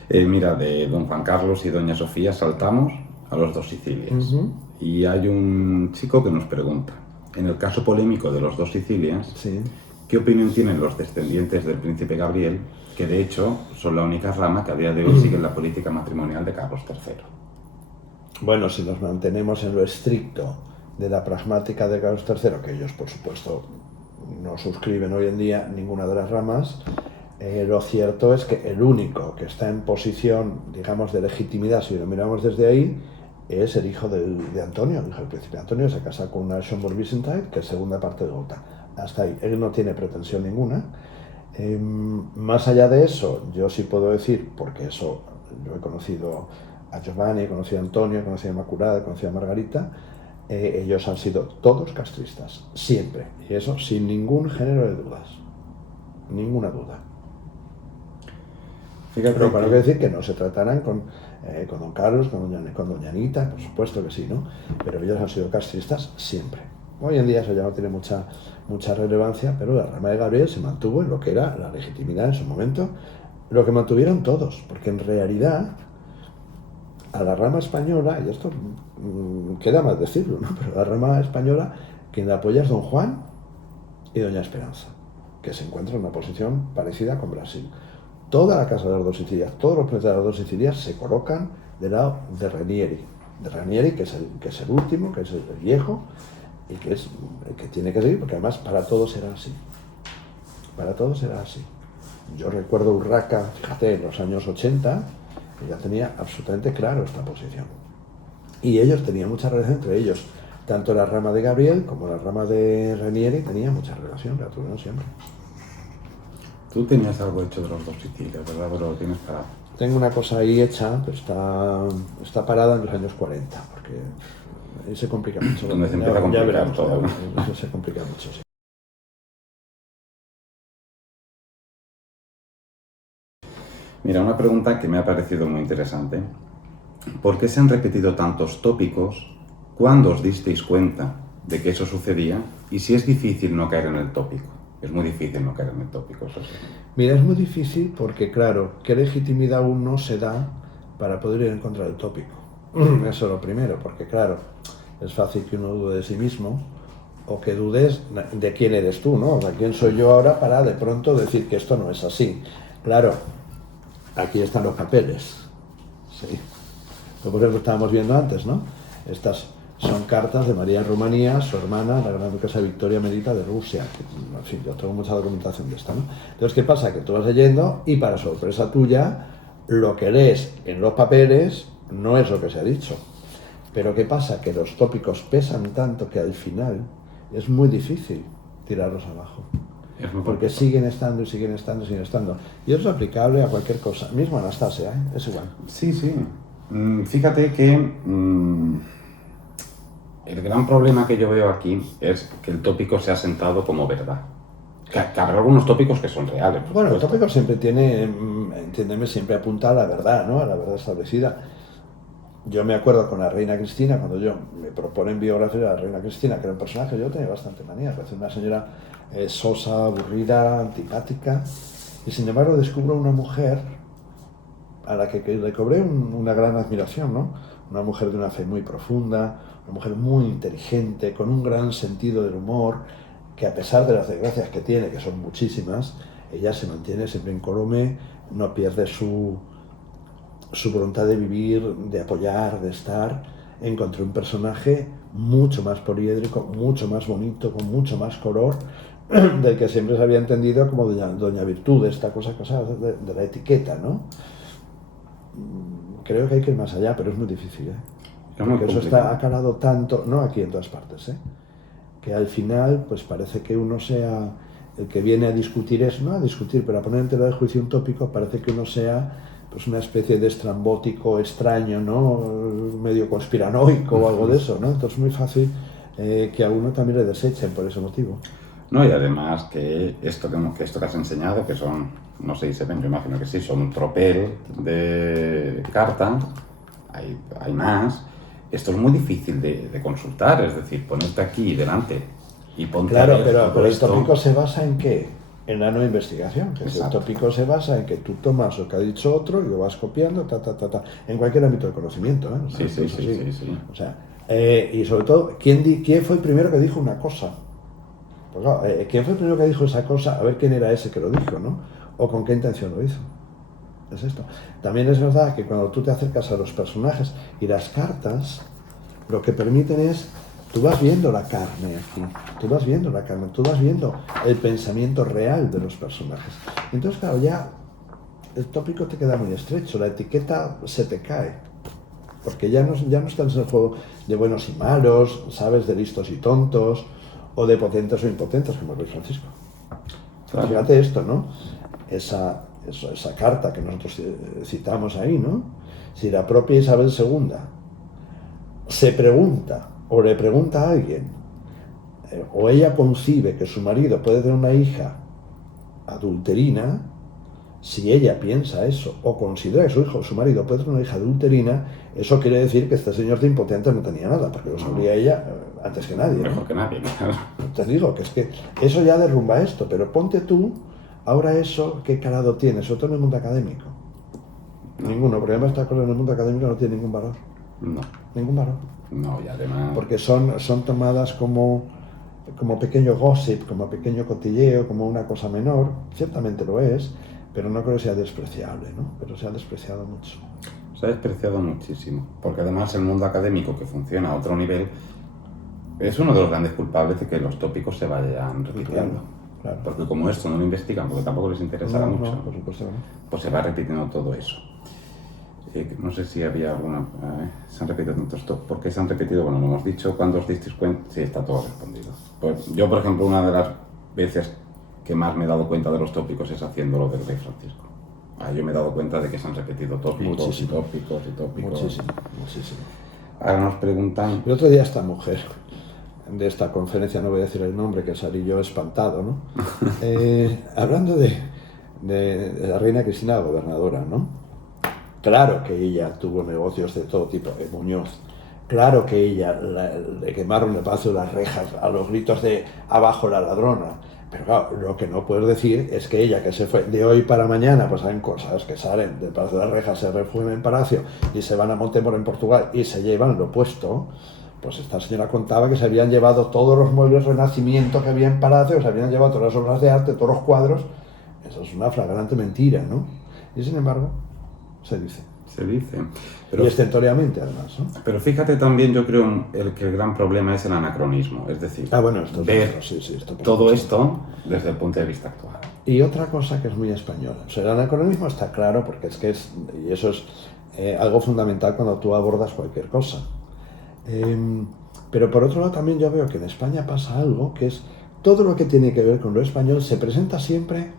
Mira, de don Juan Carlos y doña Sofía saltamos a los dos Sicilias. Ujú. Y hay un chico que nos pregunta, en el caso polémico de los dos Sicilias, Sí. ¿qué opinión tienen los descendientes del príncipe Gabriel, que de hecho son la única rama que a día de hoy sigue la política matrimonial de Carlos III? Bueno, si nos mantenemos en lo estricto de la pragmática de Carlos III, que ellos, por supuesto, no suscriben hoy en día ninguna de las ramas, lo cierto es que el único que está en posición, digamos, de legitimidad, si lo miramos desde ahí, es el hijo de Antonio, el hijo del príncipe Antonio, se casa con una Schönborn-Wiesenthal, que es segunda parte de Gotha. Hasta ahí, él no tiene pretensión ninguna. Más allá de eso, yo sí puedo decir, porque eso yo he conocido a Giovanni, he conocido a Antonio, he conocido a Inmaculada, he conocido a Margarita, ellos han sido todos castristas, siempre, y eso sin ningún género de dudas, ninguna duda. Fíjate Pero para que- qué decir que no se tratarán con don Carlos, con doña Anita, por supuesto que sí, ¿no? Pero ellos han sido castristas siempre. Hoy en día eso ya no tiene mucha relevancia, pero la rama de Gabriel se mantuvo en lo que era la legitimidad en su momento, lo que mantuvieron todos, porque en realidad a la rama española, y esto queda mal decirlo, ¿no? Pero la rama española quien la apoya es don Juan y doña Esperanza, que se encuentran en una posición parecida con Brasil. Toda la casa de las dos Sicilias, todos los planetas de las dos Sicilias se colocan del lado de Ranieri, que es el último, que es el viejo, y que es el que tiene que seguir, porque además para todos era así. Para todos era así. Yo recuerdo Urraca, fíjate, en los años 80, que ya tenía absolutamente claro esta posición. Y ellos tenían mucha relación entre ellos. Tanto la rama de Gabriel como la rama de Ranieri tenía mucha relación, la tuvieron siempre. Tú tenías algo hecho de los dos Sicilias, ¿verdad? Pero lo tienes parado. Tengo una cosa ahí hecha, pero está parada en los años 40, porque ahí se complica mucho. Donde se empieza a complicar veremos, todo, ¿no? eso se complica mucho, sí. Mira, una pregunta que me ha parecido muy interesante. ¿Por qué se han repetido tantos tópicos? ¿Cuándo os disteis cuenta de que eso sucedía? Y si es difícil no caer en el tópico. Es muy difícil no caer en el tópico, eso sí. Mira, es muy difícil porque, claro, ¿qué legitimidad uno se da para poder ir en contra del tópico? Eso es lo primero, porque, claro, es fácil que uno dude de sí mismo o que dudes de quién eres tú, ¿no? O sea, ¿quién soy yo ahora para de pronto decir que esto no es así? Claro, aquí están los papeles. Sí. Por ejemplo, estábamos viendo antes, ¿no? Estas son cartas de María en Rumanía, su hermana, la gran duquesa Victoria Medita de Rusia. En fin, yo tengo mucha documentación de esta, ¿no? Entonces, ¿qué pasa? Que tú vas leyendo y para sorpresa tuya, lo que lees en los papeles no es lo que se ha dicho. Pero ¿qué pasa? Que los tópicos pesan tanto que al final es muy difícil tirarlos abajo. Es muy Porque complicado. siguen estando y siguen estando y siguen estando. Y eso es aplicable a cualquier cosa. Mismo Anastasia, ¿eh? Es igual. Sí, sí. Fíjate que el gran problema que yo veo aquí es que el tópico se ha sentado como verdad. Que habrá algunos tópicos que son reales. por Bueno, el supuesto. tópico siempre tiene, entiéndeme, siempre apunta a la verdad, ¿no? A la verdad establecida. Yo me acuerdo con la reina Cristina, cuando yo me proponen biografía de la reina Cristina, que era un personaje, yo tenía bastante manía, parece una señora sosa, aburrida, antipática, y sin embargo descubro una mujer a la que le cobré una gran admiración, ¿no? Una mujer de una fe muy profunda, una mujer muy inteligente, con un gran sentido del humor, que a pesar de las desgracias que tiene, que son muchísimas, ella se mantiene siempre incólume, no pierde su voluntad de vivir, de apoyar, de estar. Encontré un personaje mucho más poliédrico, mucho más bonito, con mucho más color, del que siempre se había entendido como doña Virtud, esta cosa de la etiqueta, ¿no? Creo que hay que ir más allá, pero es muy difícil, ¿eh? Es muy Porque eso complicado. ha calado tanto, no aquí en todas partes, ¿eh? Que al final pues parece que uno sea el que viene a discutir eso, no a discutir, pero a poner en tela de juicio un tópico, parece que uno sea pues una especie de estrambótico extraño, ¿no? Medio conspiranoico o algo de eso, ¿no? Entonces es muy fácil que a uno también le desechen por ese motivo. No, y además que esto que has enseñado, que son, no sé si se ven, yo imagino que sí, son un tropel de cartas, hay más, esto es muy difícil de consultar, es decir, ponerte aquí delante y ponte Claro, a ver todo pero el esto. tópico se basa en qué? En la no investigación. Que el tópico se basa en que tú tomas lo que ha dicho otro y lo vas copiando, en cualquier ámbito de conocimiento, ¿eh? Sí. O sea, y sobre todo, ¿quién fue el primero que dijo una cosa? Pues claro, ¿quién fue el primero que dijo esa cosa? A ver quién era ese que lo dijo, ¿no? O con qué intención lo hizo. Es esto. También es verdad que cuando tú te acercas a los personajes y las cartas, lo que permiten es, tú vas viendo la carne aquí, tú vas viendo el pensamiento real de los personajes. Entonces, claro, ya el tópico te queda muy estrecho, la etiqueta se te cae, porque ya no estás en el juego de buenos y malos, sabes, de listos y tontos, o de potentes o impotentes, como Luis Francisco. Claro. Fíjate esto, ¿no? Esa carta que nosotros citamos ahí, ¿no? Si la propia Isabel II se pregunta o le pregunta a alguien, o ella concibe que su marido puede tener una hija adulterina, si ella piensa eso o considera que su marido puede tener una hija adulterina, eso quiere decir que este señor de impotente no tenía nada, porque lo sabría ella antes que nadie. Mejor que nadie, claro. Te digo que es que eso ya derrumba esto, pero ponte tú, ahora eso, ¿qué calado tiene? Sobre todo en el mundo académico. Ninguno, porque además esta cosa en el mundo académico no tiene ningún valor. No. Ningún valor. No, y además... Porque son tomadas como pequeño gossip, como pequeño cotilleo, como una cosa menor. Ciertamente lo es, pero no creo que sea despreciable, ¿no? Pero se ha despreciado mucho. Se ha despreciado muchísimo, porque además el mundo académico, que funciona a otro nivel, es uno de los grandes culpables de que los tópicos se vayan repitiendo. Claro. Porque como esto no lo investigan, porque tampoco les interesará mucho, no, por supuesto no. Pues se va repitiendo todo eso. No sé si había alguna... se han repetido tantos tópicos. ¿Por qué se han repetido? Bueno, lo hemos dicho. ¿Cuándo os disteis cuenta? Sí, está todo respondido. Pues yo, por ejemplo, una de las veces que más me he dado cuenta de los tópicos es haciéndolo del Rey Francisco. Yo me he dado cuenta de que se han repetido tópicos. Muchísimo. Muchísimo. Muchísimo. Ahora nos preguntan... El otro día esta mujer de esta conferencia, no voy a decir el nombre, que salí yo espantado, ¿no? Hablando de la reina Cristina, la gobernadora, ¿no? Claro que ella tuvo negocios de todo tipo, Muñoz. Claro que ella le quemaron el Palacio de las Rejas a los gritos de abajo la ladrona. Pero claro, lo que no puedes decir es que ella, que se fue de hoy para mañana, pues saben cosas que salen del Palacio de las Rejas, se refugian en Palacio y se van a Montemor en Portugal y se llevan lo opuesto. Pues esta señora contaba que se habían llevado todos los muebles Renacimiento que había en Palacio, se habían llevado todas las obras de arte, todos los cuadros. Eso es una flagrante mentira, ¿no? Y sin embargo, se dice. Se dice. Pero, y estentóreamente, además, ¿no? Pero fíjate también, yo creo que el gran problema es el anacronismo, es decir, bueno, esto es ver todo esto desde el punto de vista actual. Y otra cosa que es muy española, o sea, el anacronismo está claro porque y eso es algo fundamental cuando tú abordas cualquier cosa. Pero por otro lado también yo veo que en España pasa algo que es todo lo que tiene que ver con lo español se presenta siempre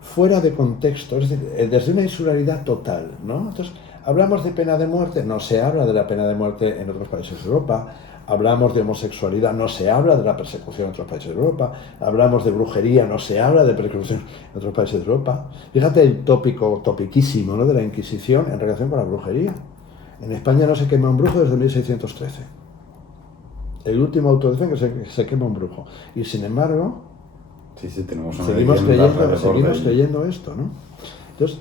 fuera de contexto, es decir, desde una insularidad total, ¿no? Entonces, hablamos de pena de muerte, no se habla de la pena de muerte en otros países de Europa. Hablamos de homosexualidad, no se habla de la persecución en otros países de Europa. Hablamos de brujería, no se habla de persecución en otros países de Europa. Fíjate el topiquísimo, ¿no?, de la Inquisición en relación con la brujería. En España no se quema un brujo desde 1613. El último auto de fe que se quema un brujo. Y sin embargo, seguimos creyendo esto, ¿no? Entonces,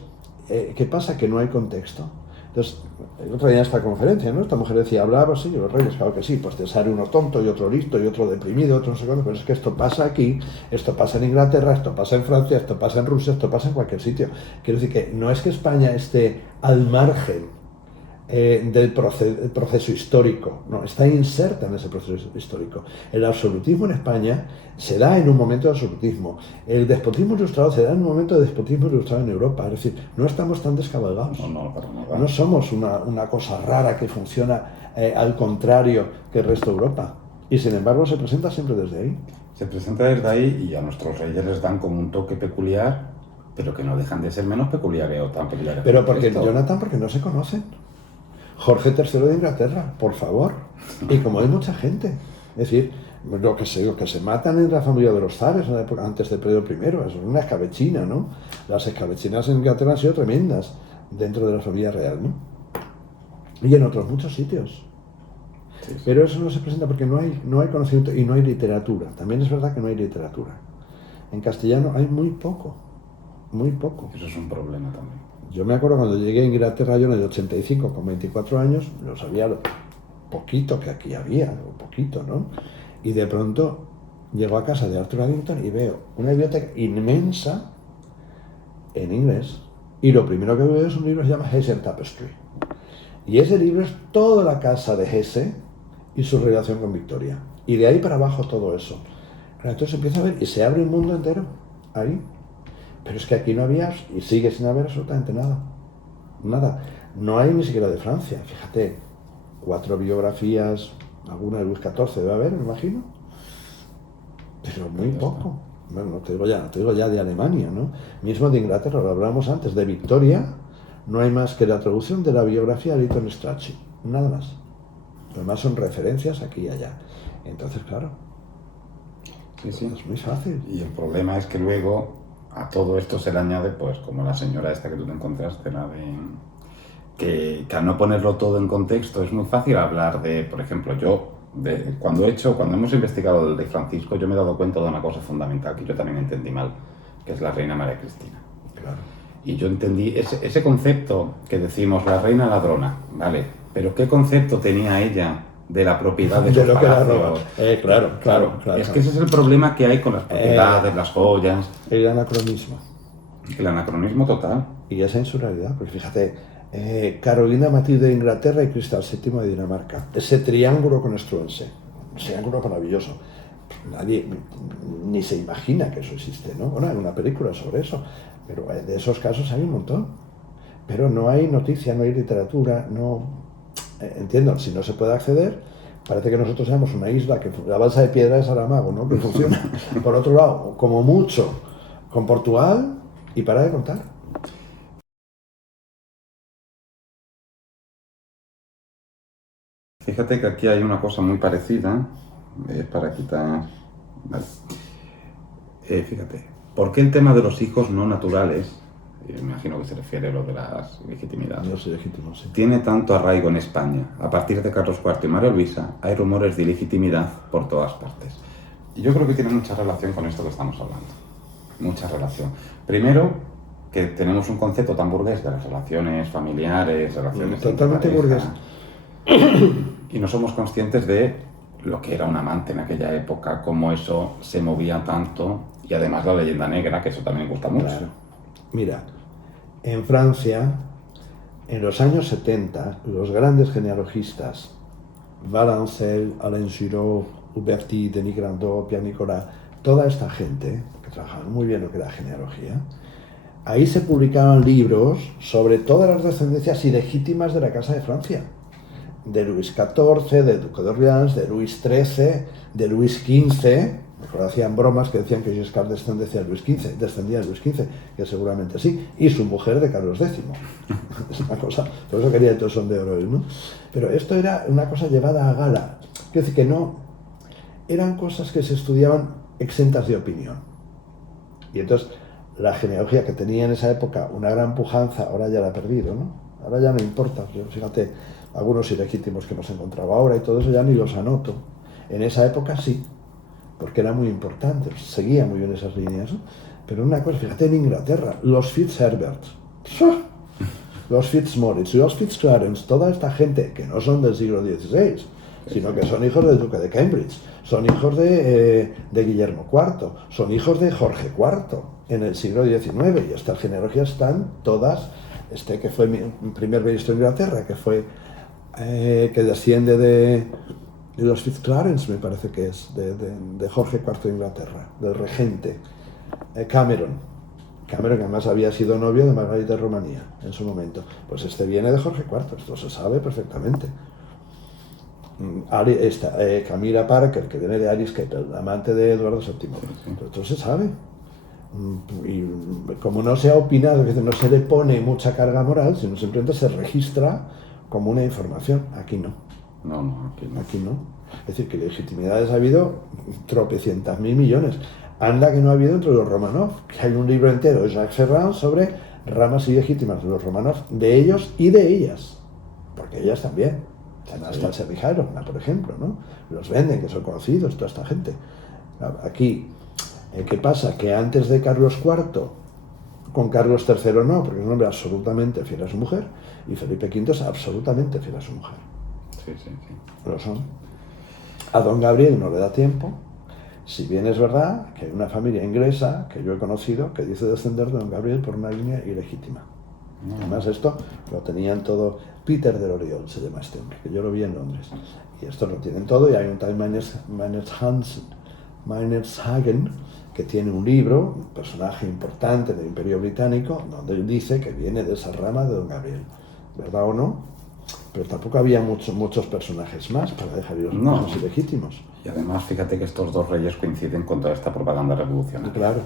¿qué pasa? Que no hay contexto. Entonces, el otro día en esta conferencia, ¿no? Esta mujer decía, hablaba así, los reyes, claro que sí, pues te sale uno tonto y otro listo y otro deprimido, otro no sé cuándo, pero es que esto pasa aquí, esto pasa en Inglaterra, esto pasa en Francia, esto pasa en Rusia, esto pasa en cualquier sitio. Quiero decir que no es que España esté al margen del proceso histórico, no, está inserta en ese proceso histórico. El absolutismo en España se da en un momento de absolutismo, el despotismo ilustrado se da en un momento de despotismo ilustrado en Europa, es decir, no estamos tan descabalgados, no somos una cosa rara que funciona al contrario que el resto de Europa, y sin embargo se presenta siempre desde ahí. Se presenta desde ahí y a nuestros reyes les dan como un toque peculiar, pero que no dejan de ser menos peculiares o tan peculiares. Pero porque, Jonathan, porque no se conocen. Jorge III de Inglaterra, por favor. Y como hay mucha gente, es decir, lo que se matan en la familia de los zares antes del Pedro I, es una escabechina, ¿no? Las escabechinas en Inglaterra han sido tremendas dentro de la familia real, ¿no? Y en otros muchos sitios. Sí, sí. Pero eso no se presenta porque no hay conocimiento y no hay literatura. También es verdad que no hay literatura. En castellano hay muy poco, muy poco. Eso es un problema también. Yo me acuerdo cuando llegué a Inglaterra, yo en el 85, con 24 años, no sabía lo poquito que aquí había, o poquito, ¿no? Y de pronto llego a casa de Arthur Addington y veo una biblioteca inmensa en inglés, y lo primero que veo es un libro que se llama Hesse Tapestry. Y ese libro es toda la casa de Hesse y su relación con Victoria. Y de ahí para abajo todo eso. Claro, entonces empieza a ver y se abre un mundo entero ahí. Pero es que aquí no había y sigue sin haber absolutamente nada. Nada. No hay ni siquiera de Francia. Fíjate, 4 biografías, alguna de Luis XIV debe haber, me imagino. Pero muy poco. Bueno, no te digo ya de Alemania, ¿no? Mismo de Inglaterra, lo hablábamos antes, de Victoria, no hay más que la traducción de la biografía de Lytton Strachey, nada más. Lo demás son referencias aquí y allá. Entonces, claro, Sí, sí. es muy fácil. Y el problema es que luego a todo esto se le añade, pues, como la señora esta que tú te encontraste, la de... Que al no ponerlo todo en contexto es muy fácil hablar de, por ejemplo, cuando hemos investigado el de Francisco, yo me he dado cuenta de una cosa fundamental que yo también entendí mal, que es la reina María Cristina. Claro. Y yo entendí ese concepto que decimos, la reina ladrona, ¿vale? Pero ¿qué concepto tenía ella de la propiedad de los lo que la palacios? roba. Claro. Es que ese es el problema que hay con las propiedades, las joyas. El anacronismo. El anacronismo total. Y esa insularidad, pues fíjate, Carolina Matilde de Inglaterra y Cristal VII de Dinamarca. Ese triángulo con Struensee. Un triángulo maravilloso. Nadie ni se imagina que eso existe, ¿no? Bueno, hay una película sobre eso, pero de esos casos hay un montón. Pero no hay noticia, no hay literatura, no... entiendo, si no se puede acceder, parece que nosotros seamos una isla que la balsa de piedra es Saramago, ¿no? Que funciona. Por otro lado, como mucho, con Portugal y para de contar. Fíjate que aquí hay una cosa muy parecida, para quitar... Vale. Fíjate, ¿por qué el tema de los hijos no naturales, me imagino que se refiere a lo de las legitimidades, No sé, legítimo, sí. tiene tanto arraigo en España? A partir de Carlos IV y María Luisa hay rumores de ilegitimidad por todas partes. Y yo creo que tiene mucha relación con esto que estamos hablando. Mucha relación. Primero, que tenemos un concepto tan burgués de las relaciones familiares, relaciones totalmente entre pareja, burgués. y no somos conscientes de lo que era un amante en aquella época, cómo eso se movía tanto, y además la leyenda negra, que eso también gusta mucho. Claro. Mira, en Francia, en los años 70, los grandes genealogistas, Valancel, Alain Giraud, Huberti, Denis Grandot, Pierre Nicolas, toda esta gente, que trabajaban muy bien lo que era genealogía, ahí se publicaban libros sobre todas las descendencias ilegítimas de la Casa de Francia. De Luis XIV, de Duque de Orleans, de Luis XIII, de Luis XV. Mejor hacían bromas que decían que Giscard descendía de Luis XV, que seguramente sí, y su mujer de Carlos X. Es una cosa, por eso quería el Tosón de Oro, ¿no? Pero esto era una cosa llevada a gala. Quiero decir que no, eran cosas que se estudiaban exentas de opinión. Y entonces la genealogía que tenía en esa época una gran pujanza, ahora ya la ha perdido, ¿no? Ahora ya no importa. Yo, fíjate, algunos ilegítimos que hemos encontrado ahora y todo eso ya ni los anoto. En esa época sí, porque era muy importante, seguía muy bien esas líneas, ¿no? Pero una cosa, fíjate en Inglaterra, los Fitzherberts, los Fitzmaurice, los Fitzclarence, toda esta gente que no son del siglo XVI, sino que son hijos del duque de Cambridge, son hijos de Guillermo IV, son hijos de Jorge IV en el siglo XIX, y estas genealogías están todas, que fue mi primer ministro de Inglaterra, que fue que desciende de los Fitzclarence, me parece que es, de Jorge IV de Inglaterra, del regente, Cameron, que además había sido novio de Margarita de Rumanía en su momento. Pues este viene de Jorge IV, esto se sabe perfectamente. Camila Parker, que viene de Alice Kettle, amante de Eduardo VII. Esto se sabe. Y como no se ha opinado, no se le pone mucha carga moral, sino simplemente se registra como una información. Aquí no. No, aquí no. Es decir, que legitimidades ha habido tropecientas mil millones. Anda que no ha habido entre los Romanov, que hay un libro entero de Jacques Ferrand sobre ramas ilegítimas de los Romanov, de ellos y de ellas, porque ellas también. Hasta el Serrijaro, por ejemplo, ¿no? Los venden, que son conocidos, toda esta gente. Aquí, ¿qué pasa? Que antes de Carlos IV, con Carlos III no, porque es un hombre absolutamente fiel a su mujer, y Felipe V es absolutamente fiel a su mujer. Sí, sí, sí. Lo son. A don Gabriel no le da tiempo, si bien es verdad que hay una familia inglesa que yo he conocido que dice descender de don Gabriel por una línea ilegítima. Además esto lo tenían todo, Peter de L'Oriol se llama este hombre, que yo lo vi en Londres. Y esto lo tienen todo, y hay un tal Meinerzhagen que tiene un libro, un personaje importante del Imperio Británico, donde él dice que viene de esa rama de don Gabriel. ¿Verdad o no? Pero tampoco había muchos personajes más para dejar ir los hijos ilegítimos. Y además, fíjate que estos dos reyes coinciden con toda esta propaganda revolucionaria. Claro.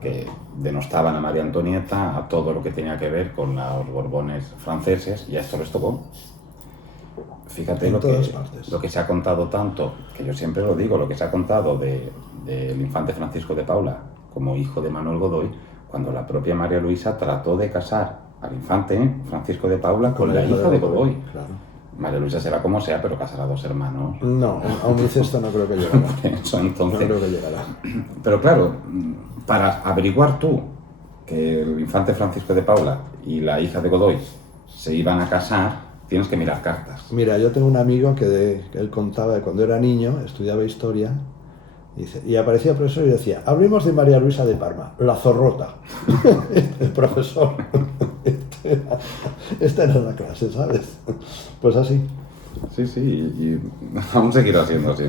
Que denostaban a María Antonieta, a todo lo que tenía que ver con los Borbones franceses, y a esto les tocó. Fíjate lo que se ha contado tanto, que yo siempre lo digo, lo que se ha contado del infante Francisco de Paula como hijo de Manuel Godoy, cuando la propia María Luisa trató de casar al infante Francisco de Paula con la hija de Godoy. Claro. María Luisa será como sea, pero casará a dos hermanos. No, a un incesto no creo que llegará. Eso, entonces, no creo que llegará. Pero claro, para averiguar tú que el infante Francisco de Paula y la hija de Godoy se iban a casar, tienes que mirar cartas. Mira, yo tengo un amigo que él contaba de cuando era niño, estudiaba historia, y aparecía el profesor y decía, hablemos de María Luisa de Parma, la zorrota. El profesor. Esta era la clase, ¿sabes? Pues así. Sí, y aún seguirá siendo así.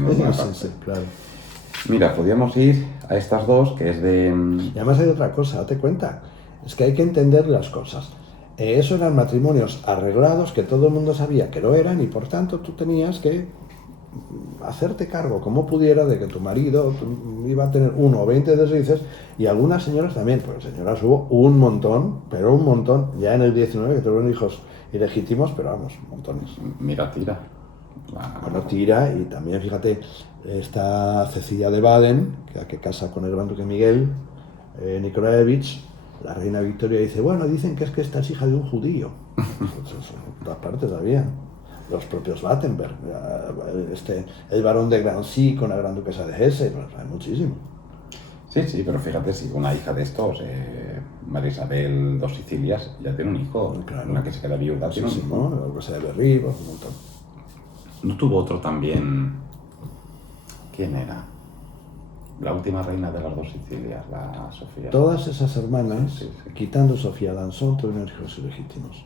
Sí, claro. Mira, podríamos ir a estas dos, que es de... Y además hay otra cosa, date cuenta, es que hay que entender las cosas. Eso eran matrimonios arreglados que todo el mundo sabía que lo eran, y por tanto tú tenías que hacerte cargo como pudiera de que tu marido iba a tener 1 o 20 deslices, y algunas señoras también, porque señoras hubo un montón, pero un montón, ya en el 19 que tuvieron hijos ilegítimos, pero vamos, montones. Mira, Tira. Bueno, Tira, y también fíjate, está Cecilia de Baden, que casa con el gran duque Miguel Nikolaevich. La reina Victoria dice, bueno, dicen que esta es hija de un judío. En todas partes había. Los propios Battenberg, el barón de Grancy con la gran duquesa de Hesse, pues hay muchísimo. Sí, pero fíjate, si una hija de estos, María Isabel dos Sicilias, ya tiene un hijo, claro. Una que se queda viuda, tiene un hijo. La duquesa de Berry, pues un montón. ¿No tuvo otro también? ¿Quién era? La última reina de las dos Sicilias, la Sofía. Todas esas hermanas, quitando Sofía Danzón, tuvieron hijos ilegítimos.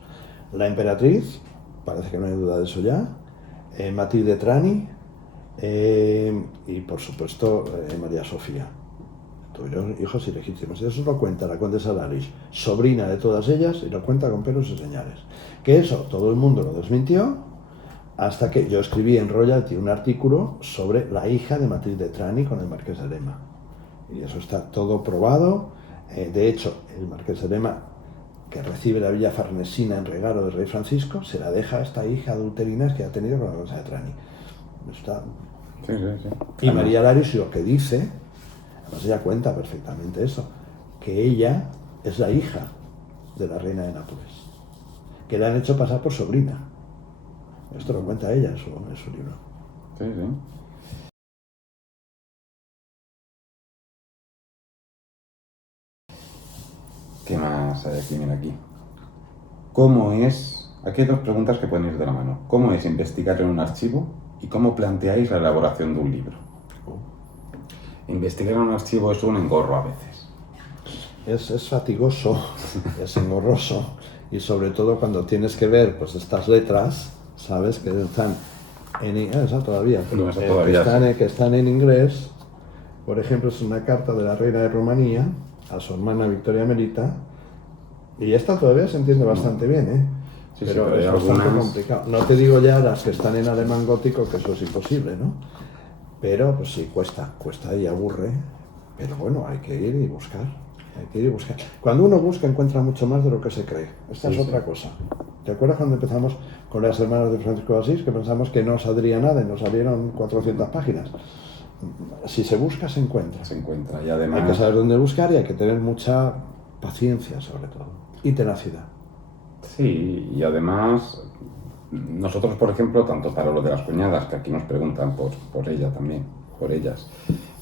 La emperatriz, parece que no hay duda de eso ya, Matilde Trani, y por supuesto María Sofía. Tuvieron hijos ilegítimos. Eso lo cuenta la condesa Laris, sobrina de todas ellas, y lo cuenta con pelos y señales. Que eso todo el mundo lo desmintió, hasta que yo escribí en Royalty un artículo sobre la hija de Matilde Trani con el marqués de Lema. Y eso está todo probado. De hecho, el marqués de Lema, que recibe la villa farnesina en regalo del rey Francisco, se la deja a esta hija adulterina que ha tenido con la condesa de Trani. Está... Sí. Y María Laris lo que dice, además ella cuenta perfectamente eso, que ella es la hija de la reina de Nápoles, que le han hecho pasar por sobrina. Esto lo cuenta ella en su libro. Sí. ¿Qué más tienen aquí? ¿Cómo es? Aquí hay dos preguntas que pueden ir de la mano. ¿Cómo es investigar en un archivo? ¿Y cómo planteáis la elaboración de un libro? Investigar en un archivo es un engorro a veces. Es fatigoso, es engorroso, y sobre todo cuando tienes que ver pues estas letras, ¿sabes? Que están que están en inglés. Por ejemplo, es una carta de la reina de Rumanía a su hermana Victoria Melita, y esta todavía se entiende bastante bien, pero es bastante complicado. No te digo ya las que están en alemán gótico, que eso es imposible, ¿no? Pero pues sí, cuesta y aburre, pero bueno, hay que ir y buscar. Cuando uno busca, encuentra mucho más de lo que se cree. Esta es otra cosa. ¿Te acuerdas cuando empezamos con las hermanas de Francisco de Asís, que pensamos que no saldría nada y nos salieron 400 páginas? Si se busca, se encuentra. Y además... Hay que saber dónde buscar, y hay que tener mucha paciencia, sobre todo, y tenacidad. Sí, y además nosotros, por ejemplo, tanto para lo de las cuñadas, que aquí nos preguntan por ella también, por ellas,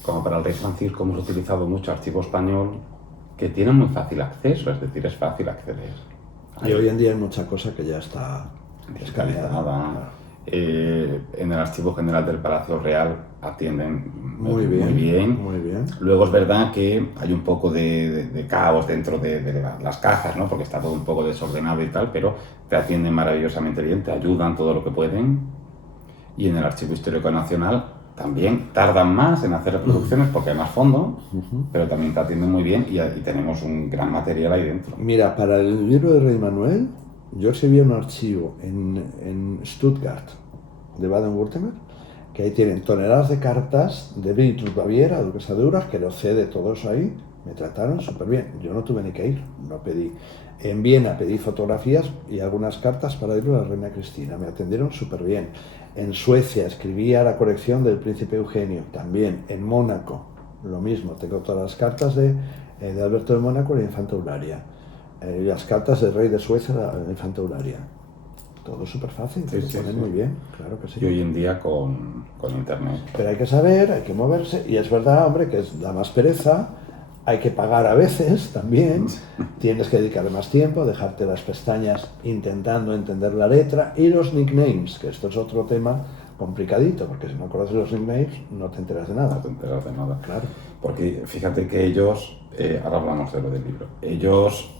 como para el Rey Francisco hemos utilizado mucho Archivo Español, que tiene muy fácil acceso, es decir, es fácil acceder. Y hoy en día hay mucha cosa que ya está escaneada. En el Archivo General del Palacio Real atienden Muy bien. Luego es verdad que hay un poco de caos dentro de las cajas, ¿no? Porque está todo un poco desordenado y tal, pero te atienden maravillosamente bien, te ayudan todo lo que pueden. Y en el Archivo Histórico Nacional también tardan más en hacer reproducciones porque hay más fondo, pero también te atienden muy bien y tenemos un gran material ahí dentro. Mira, para el libro de Rey Manuel, yo exhibí un archivo en Stuttgart, de Baden-Württemberg, que ahí tienen toneladas de cartas de Beatriz Baviera, duquesa de Urach, que lo cede todo eso ahí. Me trataron súper bien. Yo no tuve ni que ir, no pedí. En Viena pedí fotografías y algunas cartas para ir a la reina Cristina. Me atendieron súper bien. En Suecia escribía la colección del príncipe Eugenio, también. En Mónaco, lo mismo. Tengo todas las cartas de Alberto de Mónaco y la infanta Eulalia. Las cartas del rey de Suecia, la infanta Eulalia. Todo súper fácil, se ponen muy bien, claro que sí. Y hoy en día con internet. Pero hay que saber, hay que moverse, y es verdad, hombre, que da más pereza, hay que pagar a veces también, tienes que dedicarle más tiempo, dejarte las pestañas intentando entender la letra, y los nicknames, que esto es otro tema complicadito, porque si no conoces los nicknames no te enteras de nada. No te enteras de nada. Claro. Porque fíjate que ellos, ahora hablamos de lo del libro, ellos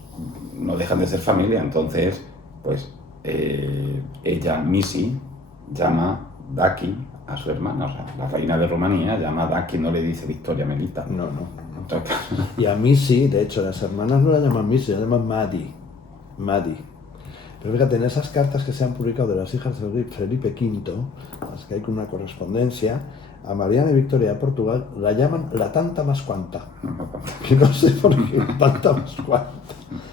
no dejan de ser familia, entonces, pues, ella, Missy, llama Daki a su hermana, o sea, la reina de Rumanía llama a Daki, no le dice Victoria Melita. No. Y a Missy, de hecho, las hermanas no la llaman Missy, la llaman Maddie. Pero fíjate, en esas cartas que se han publicado de las hijas de Felipe V, las que hay con una correspondencia, a Mariana y Victoria de Portugal la llaman la tanta más cuanta. Que no sé por qué, tanta más cuanta.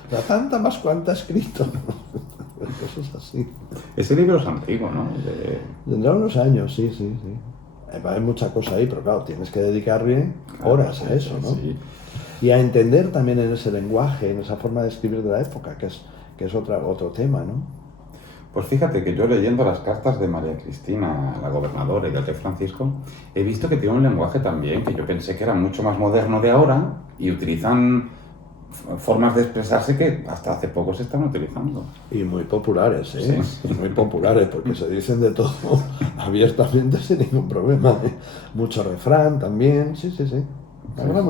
La tanta más cuanta escrito. Cosas así. Ese libro es antiguo, ¿no? Tendrá unos años, sí. Hay mucha cosa ahí, pero claro, tienes que dedicarle horas a eso, ¿no? Sí. Y a entender también en ese lenguaje, en esa forma de escribir de la época, que es otro tema, ¿no? Pues fíjate que yo leyendo las cartas de María Cristina, la gobernadora, y del rey Francisco, he visto que tiene un lenguaje también que yo pensé que era mucho más moderno de ahora y utilizan formas de expresarse que hasta hace poco se están utilizando. Y muy populares, ¿eh? Sí. Muy populares, porque se dicen de todo abiertamente sin ningún problema, ¿eh? Mucho refrán también, sí. La verdad,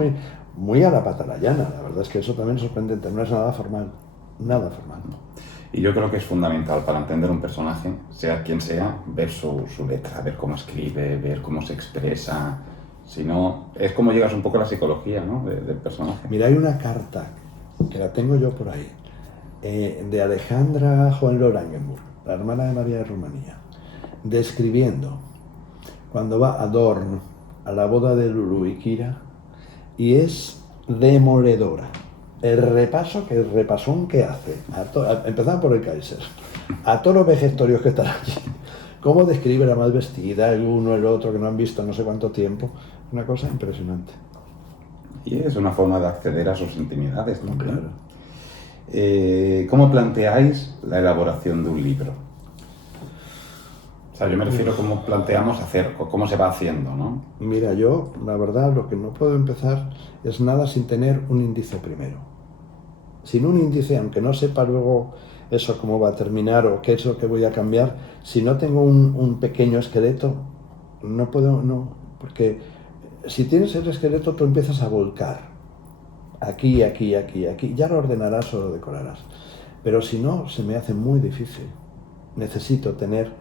muy a la patarayana, la verdad es que eso también es sorprendente, no es nada formal. Y yo creo que es fundamental para entender un personaje, sea quien sea, ver su letra, ver cómo escribe, ver cómo se expresa. Si no, es como llegas un poco a la psicología, ¿no? del personaje. Mira, hay una carta, que la tengo yo por ahí, de Alejandra Hohenlohe-Langenburg, la hermana de María de Rumanía, describiendo cuando va a Dorn a la boda de Lulu y Kira, y es demoledora. El repasón que hace, empezando por el Kaiser, a todos los vegetarios que están allí, cómo describe la mal vestida, el uno, el otro, que no han visto no sé cuánto tiempo, una cosa impresionante. Y es una forma de acceder a sus intimidades, ¿no? Claro. ¿Cómo planteáis la elaboración de un libro? O sea, yo me refiero a cómo planteamos hacer, cómo se va haciendo, ¿no? Mira, yo, la verdad, lo que no puedo empezar es nada sin tener un índice primero. Sin un índice, aunque no sepa luego eso cómo va a terminar o qué es lo que voy a cambiar, si no tengo un pequeño esqueleto, no puedo, porque si tienes el esqueleto tú empiezas a volcar, aquí, ya lo ordenarás o lo decorarás, pero si no, se me hace muy difícil. Necesito tener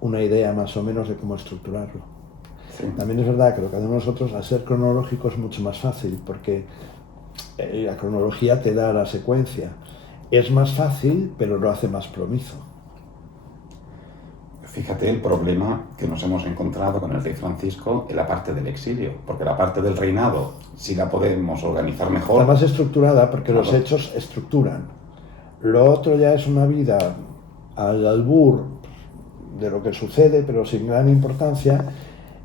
una idea más o menos de cómo estructurarlo. Sí. También es verdad que lo que hacemos nosotros, al ser cronológico, es mucho más fácil, porque la cronología te da la secuencia. Es más fácil, pero lo hace más plomizo. Fíjate el problema que nos hemos encontrado con el rey Francisco en la parte del exilio, porque la parte del reinado sí la podemos organizar mejor. Está más estructurada porque los hechos estructuran. Lo otro ya es una vida al albur de lo que sucede, pero sin gran importancia,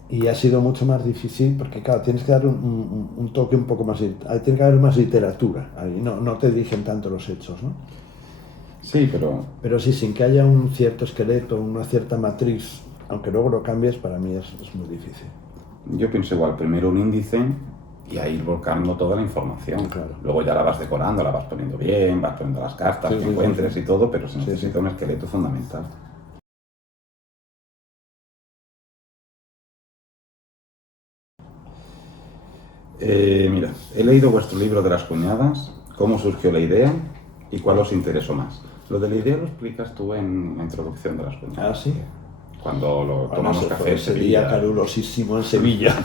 y ha sido mucho más difícil porque, claro, tienes que dar un toque un poco más, tiene que haber más literatura ahí, no te dirigen tanto los hechos, ¿no? Sí, pero Pero sí, sin que haya un cierto esqueleto, una cierta matriz, aunque luego lo cambies, para mí es muy difícil. yo pienso igual, primero un índice y ahí ir volcando toda la información. Claro. Luego ya la vas decorando, la vas poniendo bien, vas poniendo las cartas Sí, que sí, encuentres sí. y todo, pero se Sí, necesita sí. un esqueleto fundamental. Mira, he leído vuestro libro de las cuñadas, cómo surgió la idea y cuál os interesó más. Lo de la idea lo explicas tú en la introducción de las cuñadas. Ah, sí. Cuando Bueno, tomamos ese café fue en ese día Sevilla. calurosísimo en Sevilla,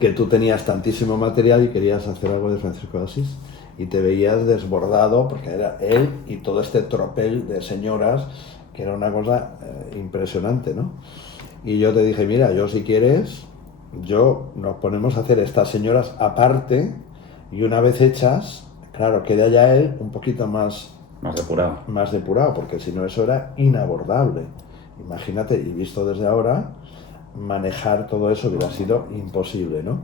que tú tenías tantísimo material y querías hacer algo de Francisco de Asís. Y te veías desbordado, porque era él y todo este tropel de señoras, que era una cosa impresionante, ¿no? Y yo te dije, mira, yo si quieres, nos ponemos a hacer estas señoras aparte, y una vez hechas, claro, queda ya él un poquito Más depurado. más depurado, porque si no eso era inabordable. Imagínate, y visto desde ahora, manejar todo eso hubiera sido imposible, ¿no?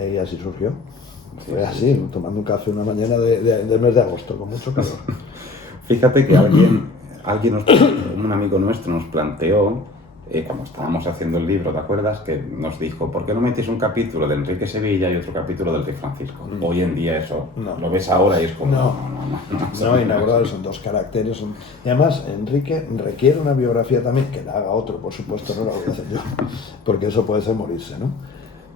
Y así surgió. Sí, Fue sí, así, sí. tomando un café una mañana del mes de agosto, con mucho calor. Fíjate que un amigo nuestro nos planteó, cuando estábamos haciendo el libro, ¿te acuerdas? Que nos dijo, ¿por qué no metéis un capítulo de Enrique Sevilla y otro capítulo del Rey Francisco? Hoy en día eso, No. lo ves ahora y es como, No. No, inaugurado, sí. son dos caracteres. Y además, Enrique requiere una biografía también, que la haga otro, por supuesto, no la voy a hacer yo, porque eso puede ser morirse, ¿no?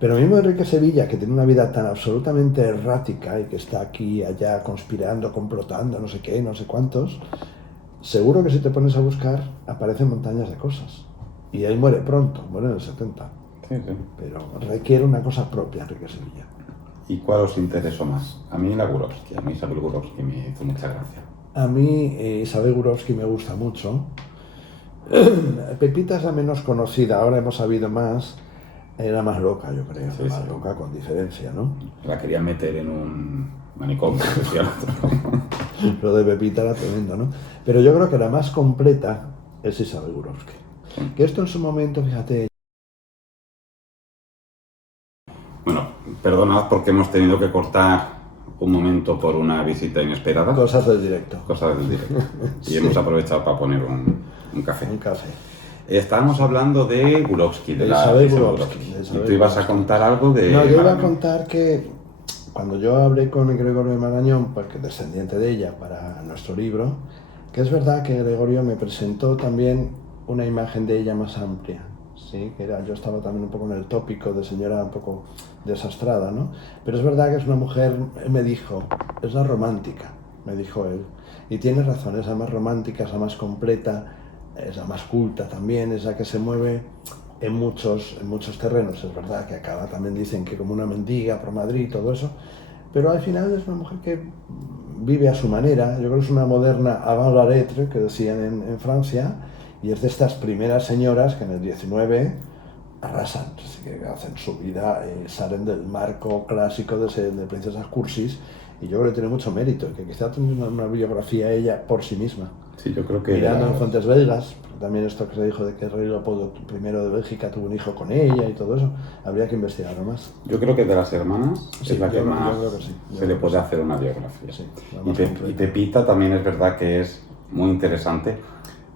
Pero mismo Enrique Sevilla, que tiene una vida tan absolutamente errática y que está aquí, allá, conspirando, complotando, no sé qué, no sé cuántos, seguro que si te pones a buscar, aparecen montañas de cosas. Y él muere pronto, muere en el 70. Sí, sí. Pero requiere una cosa propia, Enrique Sevilla. ¿Y cuál os interesó más? A mí la Gurowski, a mí Isabel Gurowski me hizo mucha gracia. A mí Isabel Gurowski me gusta mucho. Pepita es la menos conocida, ahora hemos sabido más. Era más loca, yo creo, Sí, más sí. loca con diferencia, ¿no? La quería meter en un manicomio, decía el otro. Lo de Pepita era tremendo, ¿no? Pero yo creo que la más completa es Isabel Gurowski. Que esto en su momento, fíjate... Bueno, perdonad porque hemos tenido que cortar un momento por una visita inesperada. Cosas del directo. Cosas del directo. Y Sí. hemos aprovechado para poner un café. Un café. Estábamos hablando de Gurowski, de la Isabel Isabel Gurowski, Gurowski. de Y Isabel tú ibas a Gurowski. contar algo de... No, yo iba a Marañón. contar que cuando yo hablé con Gregorio de Marañón, porque descendiente de ella, para nuestro libro, que es verdad que Gregorio me presentó también una imagen de ella más amplia, ¿sí? Que era, yo estaba también un poco en el tópico de señora un poco desastrada, ¿no? Pero es verdad que es una mujer, él me dijo, es la romántica, me dijo él, y tiene razón, es la más romántica, es la más completa, es la más culta también, es la que se mueve en muchos terrenos. Es verdad que acaba, también dicen que como una mendiga por Madrid y todo eso, pero al final es una mujer que vive a su manera. Yo creo que es una moderna avant la lettre, que decían en Francia, y es de estas primeras señoras que en el 19 arrasan, así que hacen su vida, salen del marco clásico de princesas cursis, y yo creo que tiene mucho mérito, y que quizá tiene una biografía ella por sí misma. Sí, yo creo que... Mirando en fuentes belgas, también esto que se dijo de que el rey Leopoldo I de Bélgica tuvo un hijo con ella y todo eso, habría que investigarlo más. Yo creo que de las hermanas Sí, es la que yo más creo que sí, yo se creo le que puede sí. hacer una biografía. Sí, la Y, más completa. Y Pepita también es verdad que es muy interesante,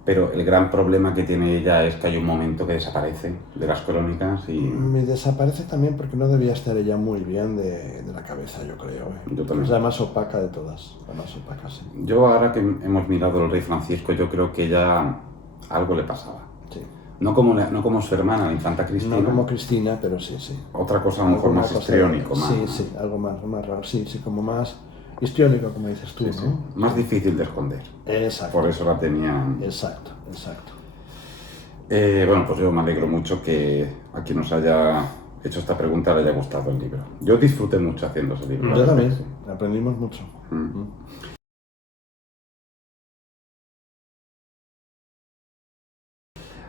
pero el gran problema que tiene ella es que hay un momento que desaparece de las crónicas y... Me desaparece también porque no debía estar ella muy bien de la cabeza, yo creo. Yo también. Es la más opaca de todas, la más opaca, sí. Yo ahora que hemos mirado el Rey Francisco, yo creo que ella algo le pasaba. Sí. No como su hermana, la infanta Cristina. No como Cristina, pero sí, sí. Otra cosa a lo mejor más histriónico. Sí, sí, algo más raro, sí, como más histriónico, como dices tú, sí, ¿no? sí. Más difícil de esconder. Exacto. Por eso la tenían... Exacto. Bueno, pues yo me alegro mucho que a quien nos haya hecho esta pregunta le haya gustado el libro. Yo disfruté mucho haciendo ese libro. Yo también, sí. aprendimos mucho.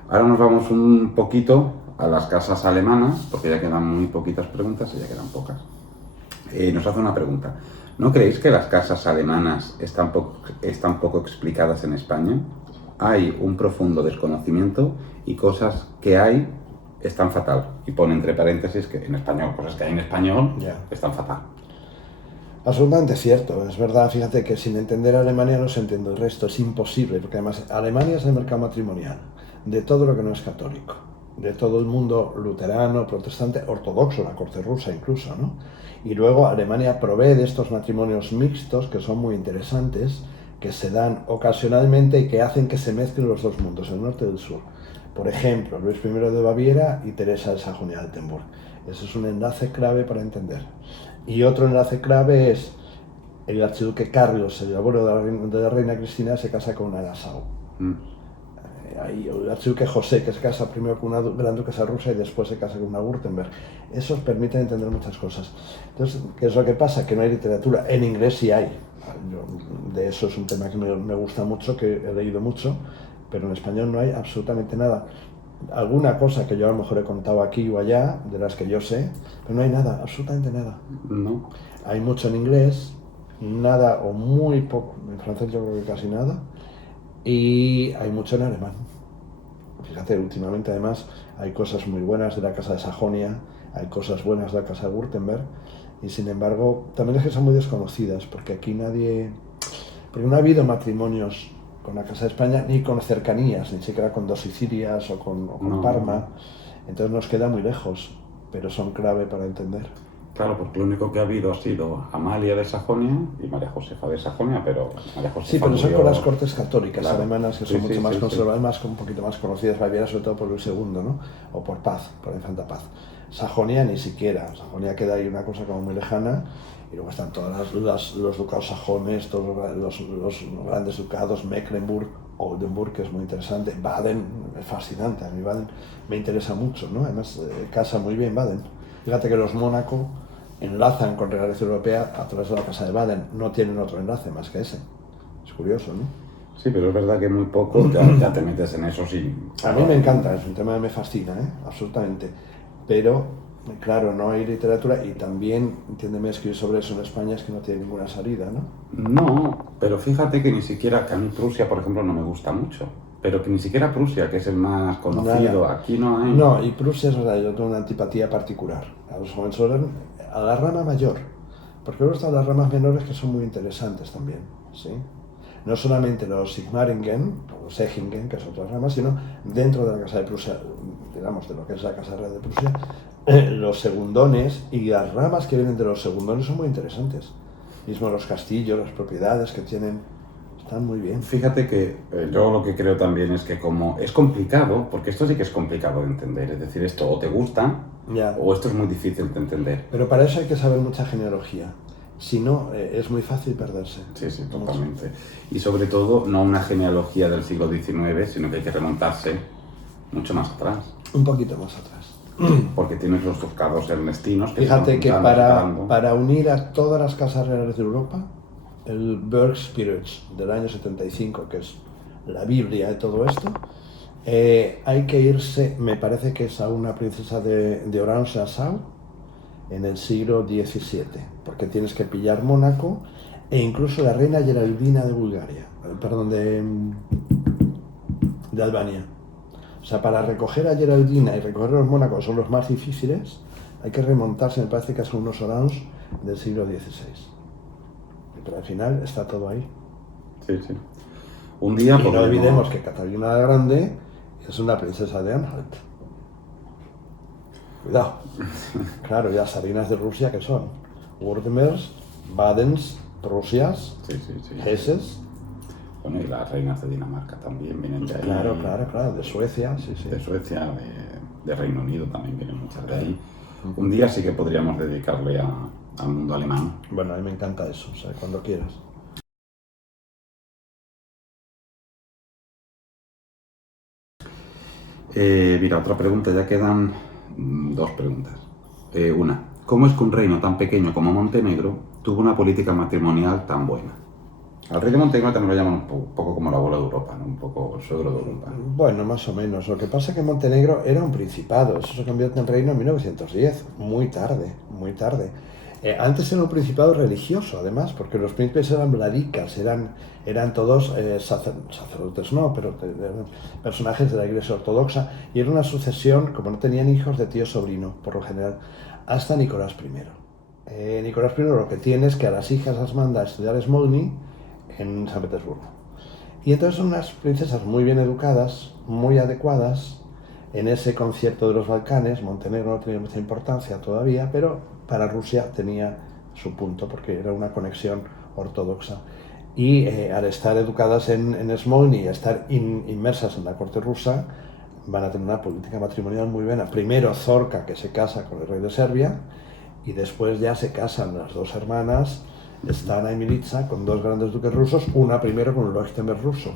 Ahora nos vamos un poquito a las casas alemanas, porque ya quedan muy poquitas preguntas y ya quedan pocas. Nos hace una pregunta. ¿No creéis que las casas alemanas están poco explicadas en España? Hay un profundo desconocimiento y cosas que hay están fatal. Y pone entre paréntesis que en español, cosas que hay en español están fatal. Absolutamente cierto, es verdad, fíjate que sin entender Alemania no se entiende el resto, es imposible, porque además Alemania es el mercado matrimonial de todo lo que no es católico, de todo el mundo luterano, protestante, ortodoxo, la corte rusa incluso, ¿no? Y luego Alemania provee de estos matrimonios mixtos que son muy interesantes, que se dan ocasionalmente y que hacen que se mezclen los dos mundos, el norte y el sur. Por ejemplo, Luis I de Baviera y Teresa de Sajonia-Altenburg. Ese es un enlace clave para entender. Y otro enlace clave es el archiduque Carlos, el abuelo de la reina Cristina, se casa con una Nassau. Hay el archiduque José, que se casa primero con una gran duquesa rusa y después se casa con una Württemberg. Eso permite entender muchas cosas. Entonces, ¿qué es lo que pasa? Que no hay literatura. En inglés sí hay. De eso es un tema que me gusta mucho, que he leído mucho, pero en español no hay absolutamente nada. Alguna cosa que yo a lo mejor he contado aquí o allá, de las que yo sé, pero no hay nada, absolutamente nada. No. Hay mucho en inglés, nada o muy poco, en francés yo creo que casi nada, y hay mucho en alemán. Fíjate, últimamente además hay cosas muy buenas de la Casa de Sajonia, hay cosas buenas de la Casa de Württemberg, y sin embargo también es que son muy desconocidas, porque aquí porque no ha habido matrimonios con la Casa de España ni con cercanías, ni siquiera con dos Sicilias o con No. Parma, entonces nos queda muy lejos, pero son clave para entender. Claro, porque lo único que ha habido ha sido Amalia de Sajonia y María Josefa de Sajonia, pero María Josefa Sí, pero son murió... con las cortes católicas Claro. alemanas que Sí, son sí, mucho más sí, conservadoras, un poquito más conocidas, Baviera sobre todo por Luis II, ¿no? O por Paz, por la infanta Paz. Sajonia ni siquiera, Sajonia queda ahí una cosa como muy lejana, y luego están todas los ducados sajones, todos los grandes ducados, Mecklenburg, Oldenburg, que es muy interesante, Baden, es fascinante, a mí Baden me interesa mucho, ¿no? Además casa muy bien Baden. Fíjate que los Mónaco enlazan con realeza europea a través de la Casa de Baden, no tienen otro enlace más que ese. Es curioso, ¿no? Sí, pero es verdad que muy poco ya te metes en eso sin... A mí me encanta, es un tema que me fascina, ¿eh? Absolutamente. Pero, claro, no hay literatura y también, entiéndeme, escribir sobre eso en España es que no tiene ninguna salida, ¿no? No, pero fíjate que ni siquiera, que a mí Prusia, por ejemplo, no me gusta mucho. Pero que ni siquiera Prusia, que es el más conocido, Nada. aquí no hay... No, y Prusia es verdad, yo tengo una antipatía particular a los Hohenzollern, a la rama mayor, porque luego están las ramas menores que son muy interesantes también, ¿sí? No solamente los Sigmaringen, o los Ehingen, que son otras ramas, sino dentro de la Casa de Prusia, digamos, de lo que es la Casa Real de Prusia, los segundones y las ramas que vienen de los segundones son muy interesantes. Mismo los castillos, las propiedades que tienen, están muy bien. Fíjate que yo lo que creo también es que como es complicado, porque esto sí que es complicado de entender, es decir, esto o te gusta Ya. o esto es muy difícil de entender. Pero para eso hay que saber mucha genealogía. Si no, es muy fácil perderse. Sí, sí, totalmente. Y sobre todo, no una genealogía del siglo XIX, sino que hay que remontarse mucho más atrás. Un poquito más atrás. Porque tienes los ducados ernestinos que Fíjate se que van juntando, para unir a todas las casas reales de Europa, el Bergspirits del año 75, que es la Biblia de todo esto, hay que irse, me parece que es a una princesa de Orange-Nassau en el siglo XVII, porque tienes que pillar Mónaco e incluso la reina Geraldina de Bulgaria, perdón, de Albania. O sea, para recoger a Geraldina y recoger los Mónacos son los más difíciles, hay que remontarse, me parece que son unos Orange del siglo XVI. Pero al final está todo ahí. Sí, sí. Un día Y no podremos- olvidemos que Catalina la Grande es una princesa de Anhalt. Cuidado. Claro, ya Sabinas de Rusia, ¿qué son? Württembergs, Badens, Prusias, Sí, sí, sí. Hesses. Bueno, y las reinas de Dinamarca también vienen de ahí. Claro, de Suecia, sí, sí. De Suecia, de Reino Unido también vienen muchas de ahí. Un día sí que podríamos dedicarle al mundo alemán. Bueno, a mí me encanta eso, o sea, cuando quieras. Mira, otra pregunta, ya quedan dos preguntas. Una, ¿cómo es que un reino tan pequeño como Montenegro tuvo una política matrimonial tan buena? Al rey de Montenegro también lo llaman un poco como el abuelo de Europa, ¿no? Un poco el suegro de Europa. Bueno, más o menos. Lo que pasa es que Montenegro era un principado, eso se convierte en reino en 1910, muy tarde, muy tarde. Antes era un principado religioso, además, porque los príncipes eran vladicas, eran todos sacerdotes, no, pero eran personajes de la Iglesia Ortodoxa, y era una sucesión, como no tenían hijos, de tío sobrino, por lo general, hasta Nicolás I. Nicolás I lo que tiene es que a las hijas las manda a estudiar Smolny en San Petersburgo. Y entonces son unas princesas muy bien educadas, muy adecuadas en ese concierto de los Balcanes. Montenegro no tenía mucha importancia todavía, pero para Rusia tenía su punto, porque era una conexión ortodoxa. Y al estar educadas en Smolny y estar inmersas en la corte rusa, van a tener una política matrimonial muy buena. Primero Zorka, que se casa con el rey de Serbia, y después ya se casan las dos hermanas, Stana y Militza, con dos grandes duques rusos, una primero con Leuchtenberg ruso,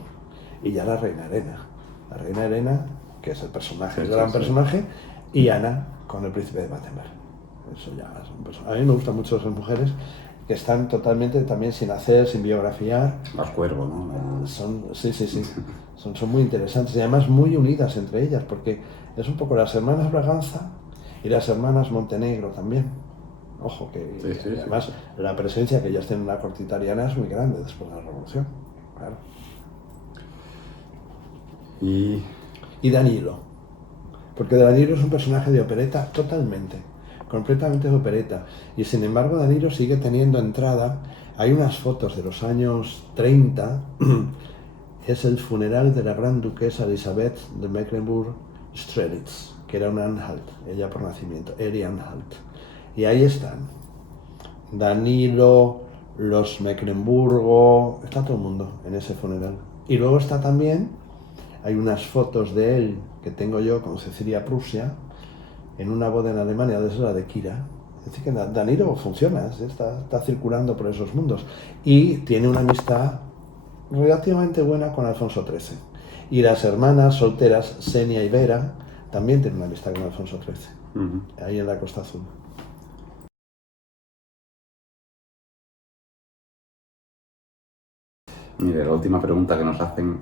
y ya la reina Elena. La reina Elena, que es el personaje, el gran personaje, y Ana con el príncipe de Battenberg. Eso ya es un personaje. A mí me gustan mucho esas mujeres que están totalmente también sin hacer, sin biografiar. Las Cuervo, ¿no? Sí. Son muy interesantes y además muy unidas entre ellas, porque es un poco las hermanas Braganza y las hermanas Montenegro también. Ojo, que además la presencia que ellas tienen en la corte italiana es muy grande después de la Revolución. Claro. Y Danilo. Porque Danilo es un personaje de opereta totalmente, completamente de opereta. Y sin embargo Danilo sigue teniendo entrada. Hay unas fotos de los años 30, es el funeral de la gran duquesa Elizabeth de Mecklenburg-Strelitz, que era una Anhalt, ella por nacimiento, Eri Anhalt. Y ahí están Danilo, los Mecklenburgo, está todo el mundo en ese funeral. Y luego está también, hay unas fotos de él que tengo yo con Cecilia Prusia en una boda en Alemania, desde la de Kira. Es decir, que Danilo funciona, está circulando por esos mundos y tiene una amistad relativamente buena con Alfonso XIII. Y las hermanas solteras, Xenia y Vera, también tienen una amistad con Alfonso XIII, ahí en la Costa Azul. Mire, la última pregunta que nos hacen: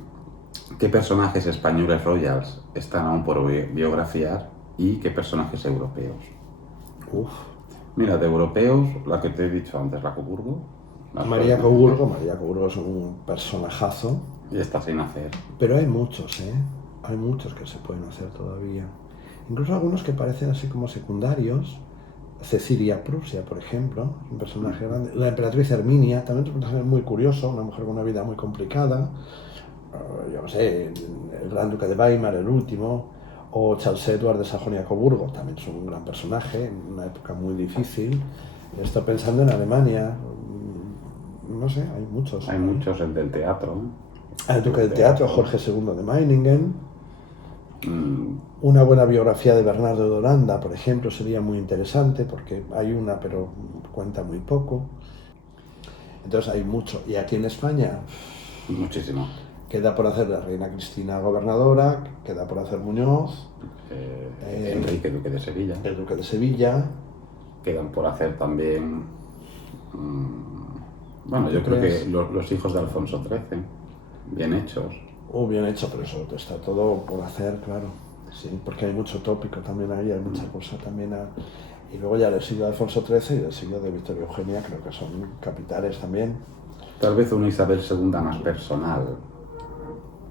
¿qué personajes españoles royals están aún por biografiar y qué personajes europeos? Mira, de europeos, la que te he dicho antes, la Coburgo. María Coburgo es un personajazo. Y está sin hacer. Pero hay muchos, hay muchos que se pueden hacer todavía. Incluso algunos que parecen así como secundarios. Cecilia Prusia, por ejemplo, un personaje grande. La emperatriz Herminia, también es un personaje muy curioso, una mujer con una vida muy complicada. Yo no sé, el gran duque de Weimar, el último, o Charles Edward de Sajonia-Coburgo, también es un gran personaje, en una época muy difícil. Estoy pensando en Alemania, no sé, hay muchos. Hay muchos, el del teatro. El duque del teatro, Jorge II de Meiningen. Una buena biografía de Bernardo de Holanda, por ejemplo, sería muy interesante, porque hay una, pero cuenta muy poco. Entonces hay mucho. Y aquí en España, muchísimo. Queda por hacer la reina Cristina gobernadora, queda por hacer Muñoz. Enrique, duque de Sevilla. El duque de Sevilla. Quedan por hacer también... bueno, yo creo que los hijos de Alfonso XIII, bien hechos. Bien hecho, pero eso está todo por hacer, claro. Sí, porque hay mucho tópico también ahí, hay mucha cosa también. Y luego ya el siglo de Alfonso XIII y el siglo de Victoria Eugenia, creo que son capitales también. Tal vez una Isabel II más personal.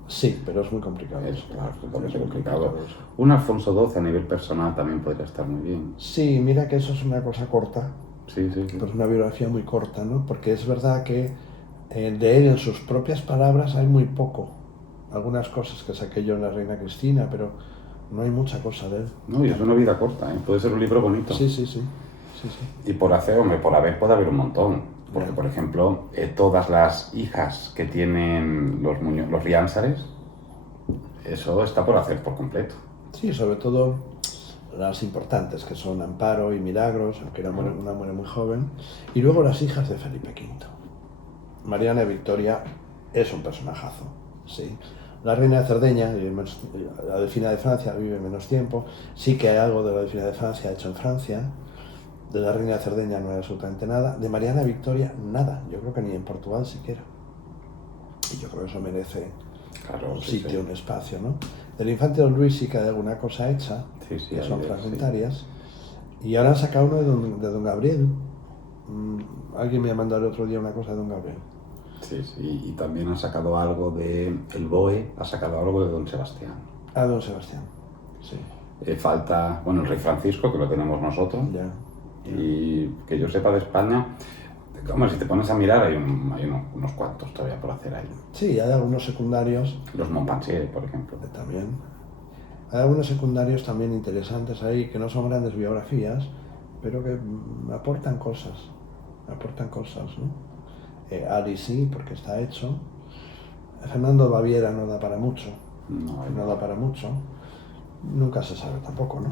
Sí, pero es muy complicado. Claro, es muy complicado. Un Alfonso XII a nivel personal también podría estar muy bien. Sí, mira que eso es una cosa corta. Sí. Pero es una biografía muy corta, ¿no? Porque es verdad que de él, en sus propias palabras, hay muy poco. Algunas cosas que saqué yo en La Reina Cristina, pero no hay mucha cosa de él. No, y es una vida corta, puede ser un libro bonito. Sí. Y por hacer, por haber, puede haber un montón. Porque, por ejemplo, todas las hijas que tienen los Riánsares, eso está por hacer por completo. Sí, sobre todo las importantes, que son Amparo y Milagros, aunque era una mujer muy joven. Y luego las hijas de Felipe V. Mariana y Victoria es un personajazo, sí. La reina de Cerdeña, la delfina de Francia, vive menos tiempo. Sí que hay algo de la delfina de Francia hecho en Francia. De la reina de Cerdeña no hay absolutamente nada. De Mariana Victoria, nada. Yo creo que ni en Portugal siquiera. Y yo creo que eso merece un sitio, un espacio, ¿no? Del infante Don Luis sí que hay alguna cosa hecha, que son fragmentarias. Y ahora han sacado uno de Don Gabriel. Alguien me ha mandado el otro día una cosa de Don Gabriel. Sí, y también ha sacado algo de El BOE, ha sacado algo de Don Sebastián. Don Sebastián, sí. Falta, el rey Francisco, que lo tenemos nosotros. Ya. Y que yo sepa de España, como si te pones a mirar, hay unos cuantos todavía por hacer ahí. Sí, hay algunos secundarios. Los Montpensier, por ejemplo. También. Hay algunos secundarios también interesantes ahí, que no son grandes biografías, pero que aportan cosas, ¿no? Ali sí, porque está hecho. Fernando Baviera no da para mucho. No da para mucho. Nunca se sabe tampoco, ¿no?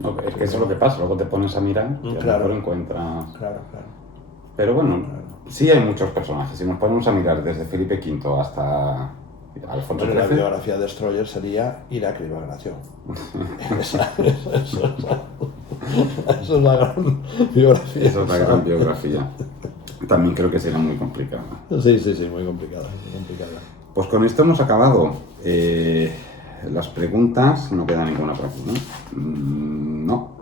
No, es que eso es lo que pasa, luego te pones a mirar y a lo mejor encuentras... Claro. Pero bueno, sí hay muchos personajes. Si nos ponemos a mirar desde Felipe V hasta Alfonso XIII... La biografía de Destroyer sería Irak y Bagration. Esa es la gran biografía. Esa es la gran biografía. También creo que será muy complicada. Sí, muy complicada. Pues con esto hemos acabado. Las preguntas, no queda ninguna por aquí, ¿no? No.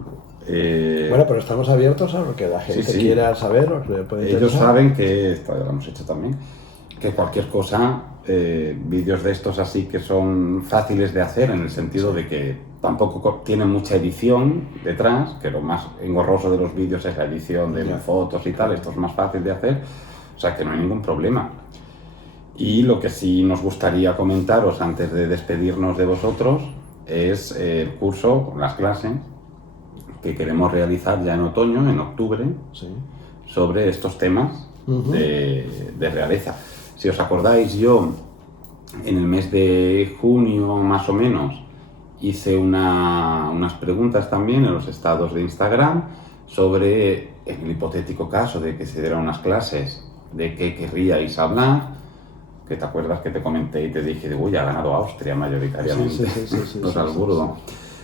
Bueno, pero estamos abiertos a lo que la gente quiera saber o que le puede interesar. Ellos saben que, esto ya lo hemos hecho también, que cualquier cosa, vídeos de estos así que son fáciles de hacer en el sentido de que tampoco tienen mucha edición detrás, que lo más engorroso de los vídeos es la edición de fotos y tal, esto es más fácil de hacer, o sea que no hay ningún problema. Y lo que sí nos gustaría comentaros antes de despedirnos de vosotros es el curso, las clases que queremos realizar ya en otoño, en octubre, sobre estos temas de realeza. Si os acordáis, yo en el mes de junio más o menos hice unas preguntas también en los estados de Instagram sobre, en el hipotético caso de que se dieran unas clases, de qué querríais hablar, que te acuerdas que te comenté y te dije, uy, ha ganado Austria mayoritariamente, los Salzburgo.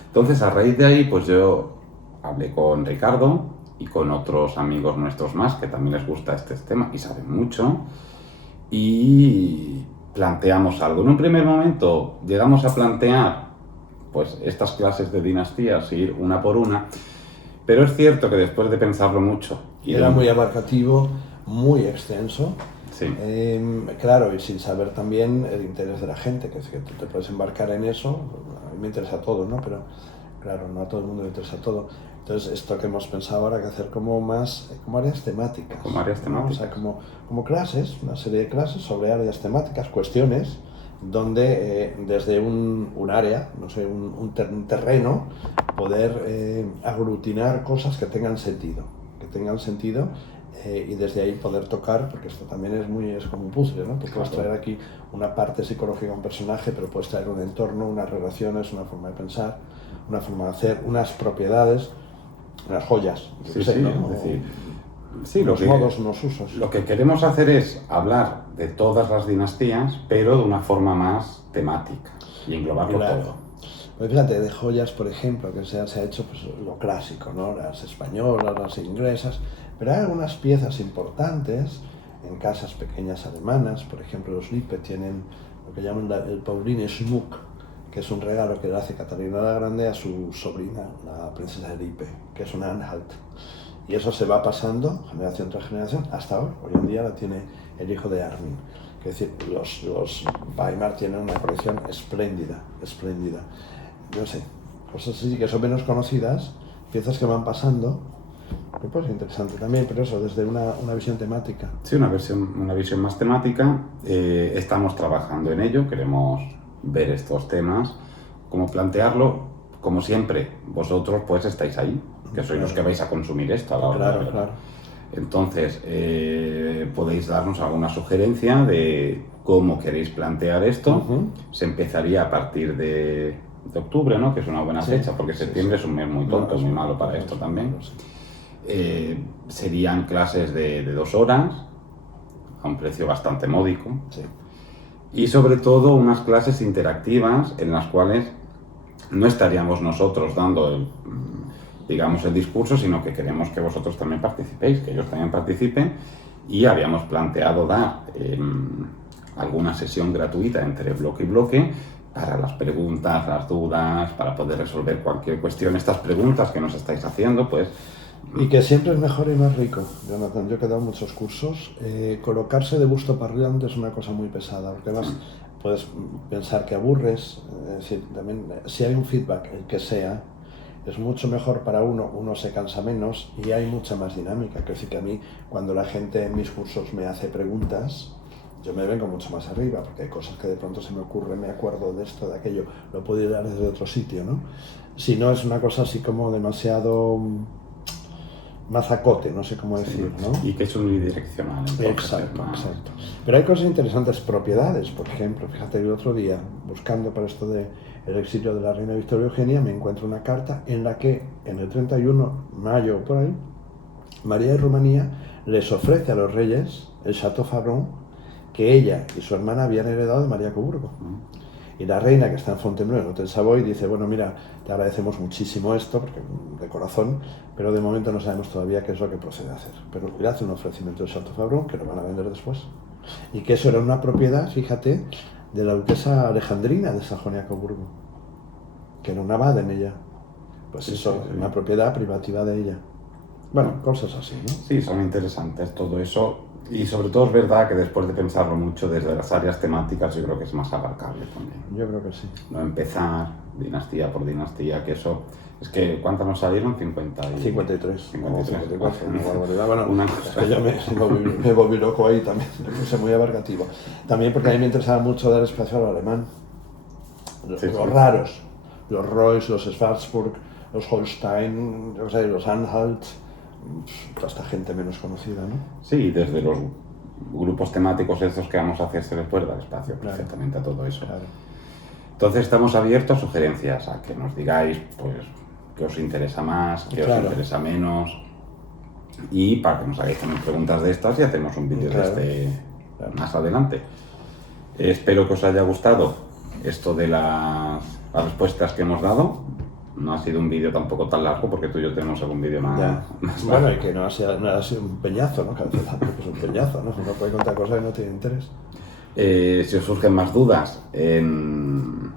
Entonces, a raíz de ahí, pues yo hablé con Ricardo y con otros amigos nuestros más que también les gusta este tema y saben mucho, y planteamos algo. En un primer momento llegamos a plantear pues estas clases de dinastías, ir una por una, pero es cierto que después de pensarlo mucho... Era muy abarcativo, muy extenso. Sí. Claro, y sin saber también el interés de la gente, que es que tú te puedes embarcar en eso. A mí me interesa todo, ¿no? Pero claro, no a todo el mundo le interesa todo. Entonces, esto que hemos pensado ahora que hacer como áreas temáticas. Como áreas temáticas. ¿No? O sea, como clases, una serie de clases sobre áreas temáticas, cuestiones, donde desde un área, no sé, un terreno, poder aglutinar cosas que tengan sentido. Y desde ahí poder tocar, porque esto también es como un puzzle, ¿no? Porque vas a traer aquí una parte psicológica de un personaje, pero puedes traer un entorno, unas relaciones, una forma de pensar, una forma de hacer, unas propiedades, unas joyas. Unos modos, unos usos. Lo que queremos hacer es hablar de todas las dinastías, pero de una forma más temática y englobarlo todo. Pues fíjate, de joyas, por ejemplo, que se ha hecho pues, lo clásico, ¿no? Las españolas, las inglesas, pero hay algunas piezas importantes en casas pequeñas alemanas. Por ejemplo, los Lippe tienen lo que llaman el Pauline Schmuck, que es un regalo que le hace Catalina la Grande a su sobrina, la princesa de Lippe, que es una Anhalt. Y eso se va pasando generación tras generación hasta hoy. Hoy en día la tiene el hijo de Armin. Es decir, los Weimar tienen una colección espléndida. No sé, cosas así que son menos conocidas, piezas que van pasando, que puede ser interesante también, pero eso, desde una visión temática. Sí, una visión más temática. Estamos trabajando en ello, queremos ver estos temas, cómo plantearlo. Como siempre, vosotros pues estáis ahí, que sois los que vais a consumir esto a la hora de verlo. Claro. Entonces, podéis darnos alguna sugerencia de cómo queréis plantear esto. Se empezaría a partir de octubre, ¿no? Que es una buena fecha, porque septiembre es un mes muy tonto, muy malo para esto también. Serían clases de 2 horas, a un precio bastante módico. Y sobre todo unas clases interactivas en las cuales no estaríamos nosotros dando el discurso, sino que queremos que vosotros también participéis, que ellos también participen, y habíamos planteado dar alguna sesión gratuita entre bloque y bloque para las preguntas, las dudas, para poder resolver cualquier cuestión. Estas preguntas que nos estáis haciendo, pues... Y que siempre es mejor y más rico, Jonathan. Yo he dado muchos cursos. Colocarse de busto para arriba es una cosa muy pesada, porque además puedes pensar que aburres. Es decir, también, si hay un feedback, el que sea, es mucho mejor para uno se cansa menos y hay mucha más dinámica. Quiero decir que a mí, cuando la gente en mis cursos me hace preguntas, yo me vengo mucho más arriba, porque hay cosas que de pronto se me ocurren, me acuerdo de esto, de aquello, lo puedo dar desde otro sitio, ¿no? Si no, es una cosa así como demasiado mazacote, no sé cómo decir, ¿no? Y que es unidireccional. Entonces, Exacto. Pero hay cosas interesantes, propiedades, por ejemplo. Fíjate, el otro día, buscando para esto de el exilio de la reina Victoria Eugenia, me encuentro una carta en la que, en el 31 de mayo, por ahí, María de Rumanía les ofrece a los reyes el Château Fabron que ella y su hermana habían heredado de María Coburgo. Y la reina, que está en Fontainebleau, en el Hotel Savoy, dice, bueno, mira, te agradecemos muchísimo esto, porque de corazón, pero de momento no sabemos todavía qué es lo que procede a hacer. Pero le hace un ofrecimiento de Château Fabron, que lo van a vender después. Y que eso era una propiedad, fíjate, de la duquesa Alejandrina de Sajonia-Coburgo, que era una abad en ella. Pues Sí, eso, sí. una propiedad privativa de ella. Bueno, cosas así, ¿no? Sí, son interesantes todo eso. Y sobre todo es verdad que después de pensarlo mucho desde las áreas temáticas, yo creo que es más abarcable también. Yo creo que sí. No empezar dinastía por dinastía, que eso... Es que, ¿cuántas nos salieron? 50 y... 53. 53. 54, una barbaridad. Bueno, Una es cosa. que yo me volví loco ahí también, me puse muy abarcativo. También porque a mí me interesaba mucho dar espacio al alemán. Los raros, los Reuss, los Schwarzburg, los Holstein, yo sé, los Anhalt, toda esta gente menos conocida, ¿no? Sí, desde los grupos temáticos estos que vamos a hacer se les puede dar espacio perfectamente a todo eso. Claro. Entonces estamos abiertos a sugerencias, a que nos digáis pues qué os interesa más, qué os interesa menos, y para que nos hagáis también preguntas de estas y hacemos un vídeo de este más adelante. Espero que os haya gustado esto de las respuestas que hemos dado. No ha sido un vídeo tampoco tan largo, porque tú y yo tenemos algún vídeo más largo. Bueno, y que no ha sido un peñazo, ¿no? Que a veces es un peñazo, ¿no? Uno puede contar cosas que no tienen interés. Si os surgen más dudas en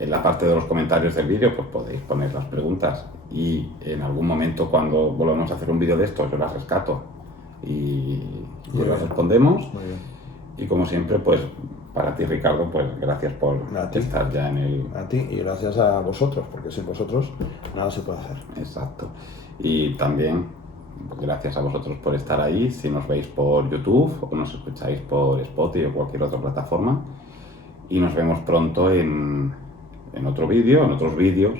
la parte de los comentarios del vídeo, pues podéis poner las preguntas, y en algún momento, cuando volvamos a hacer un vídeo de esto, yo las rescato y las respondemos. Muy bien. Y como siempre, pues para ti, Ricardo, pues gracias por estar ya en el... A ti, y gracias a vosotros, porque sin vosotros nada se puede hacer. Exacto. Y también pues, gracias a vosotros por estar ahí, si nos veis por YouTube o nos escucháis por Spotify o cualquier otra plataforma. Y nos vemos pronto en otro vídeo, en otros vídeos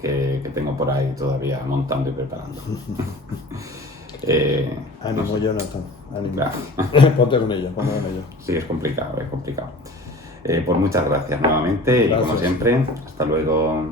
que tengo por ahí todavía montando y preparando. Ánimo, no sé. Jonathan, ánimo. Claro. Ponte con ello, ponte con ello. Sí, es complicado, es complicado. Pues muchas gracias nuevamente. Gracias. Y como siempre, hasta luego.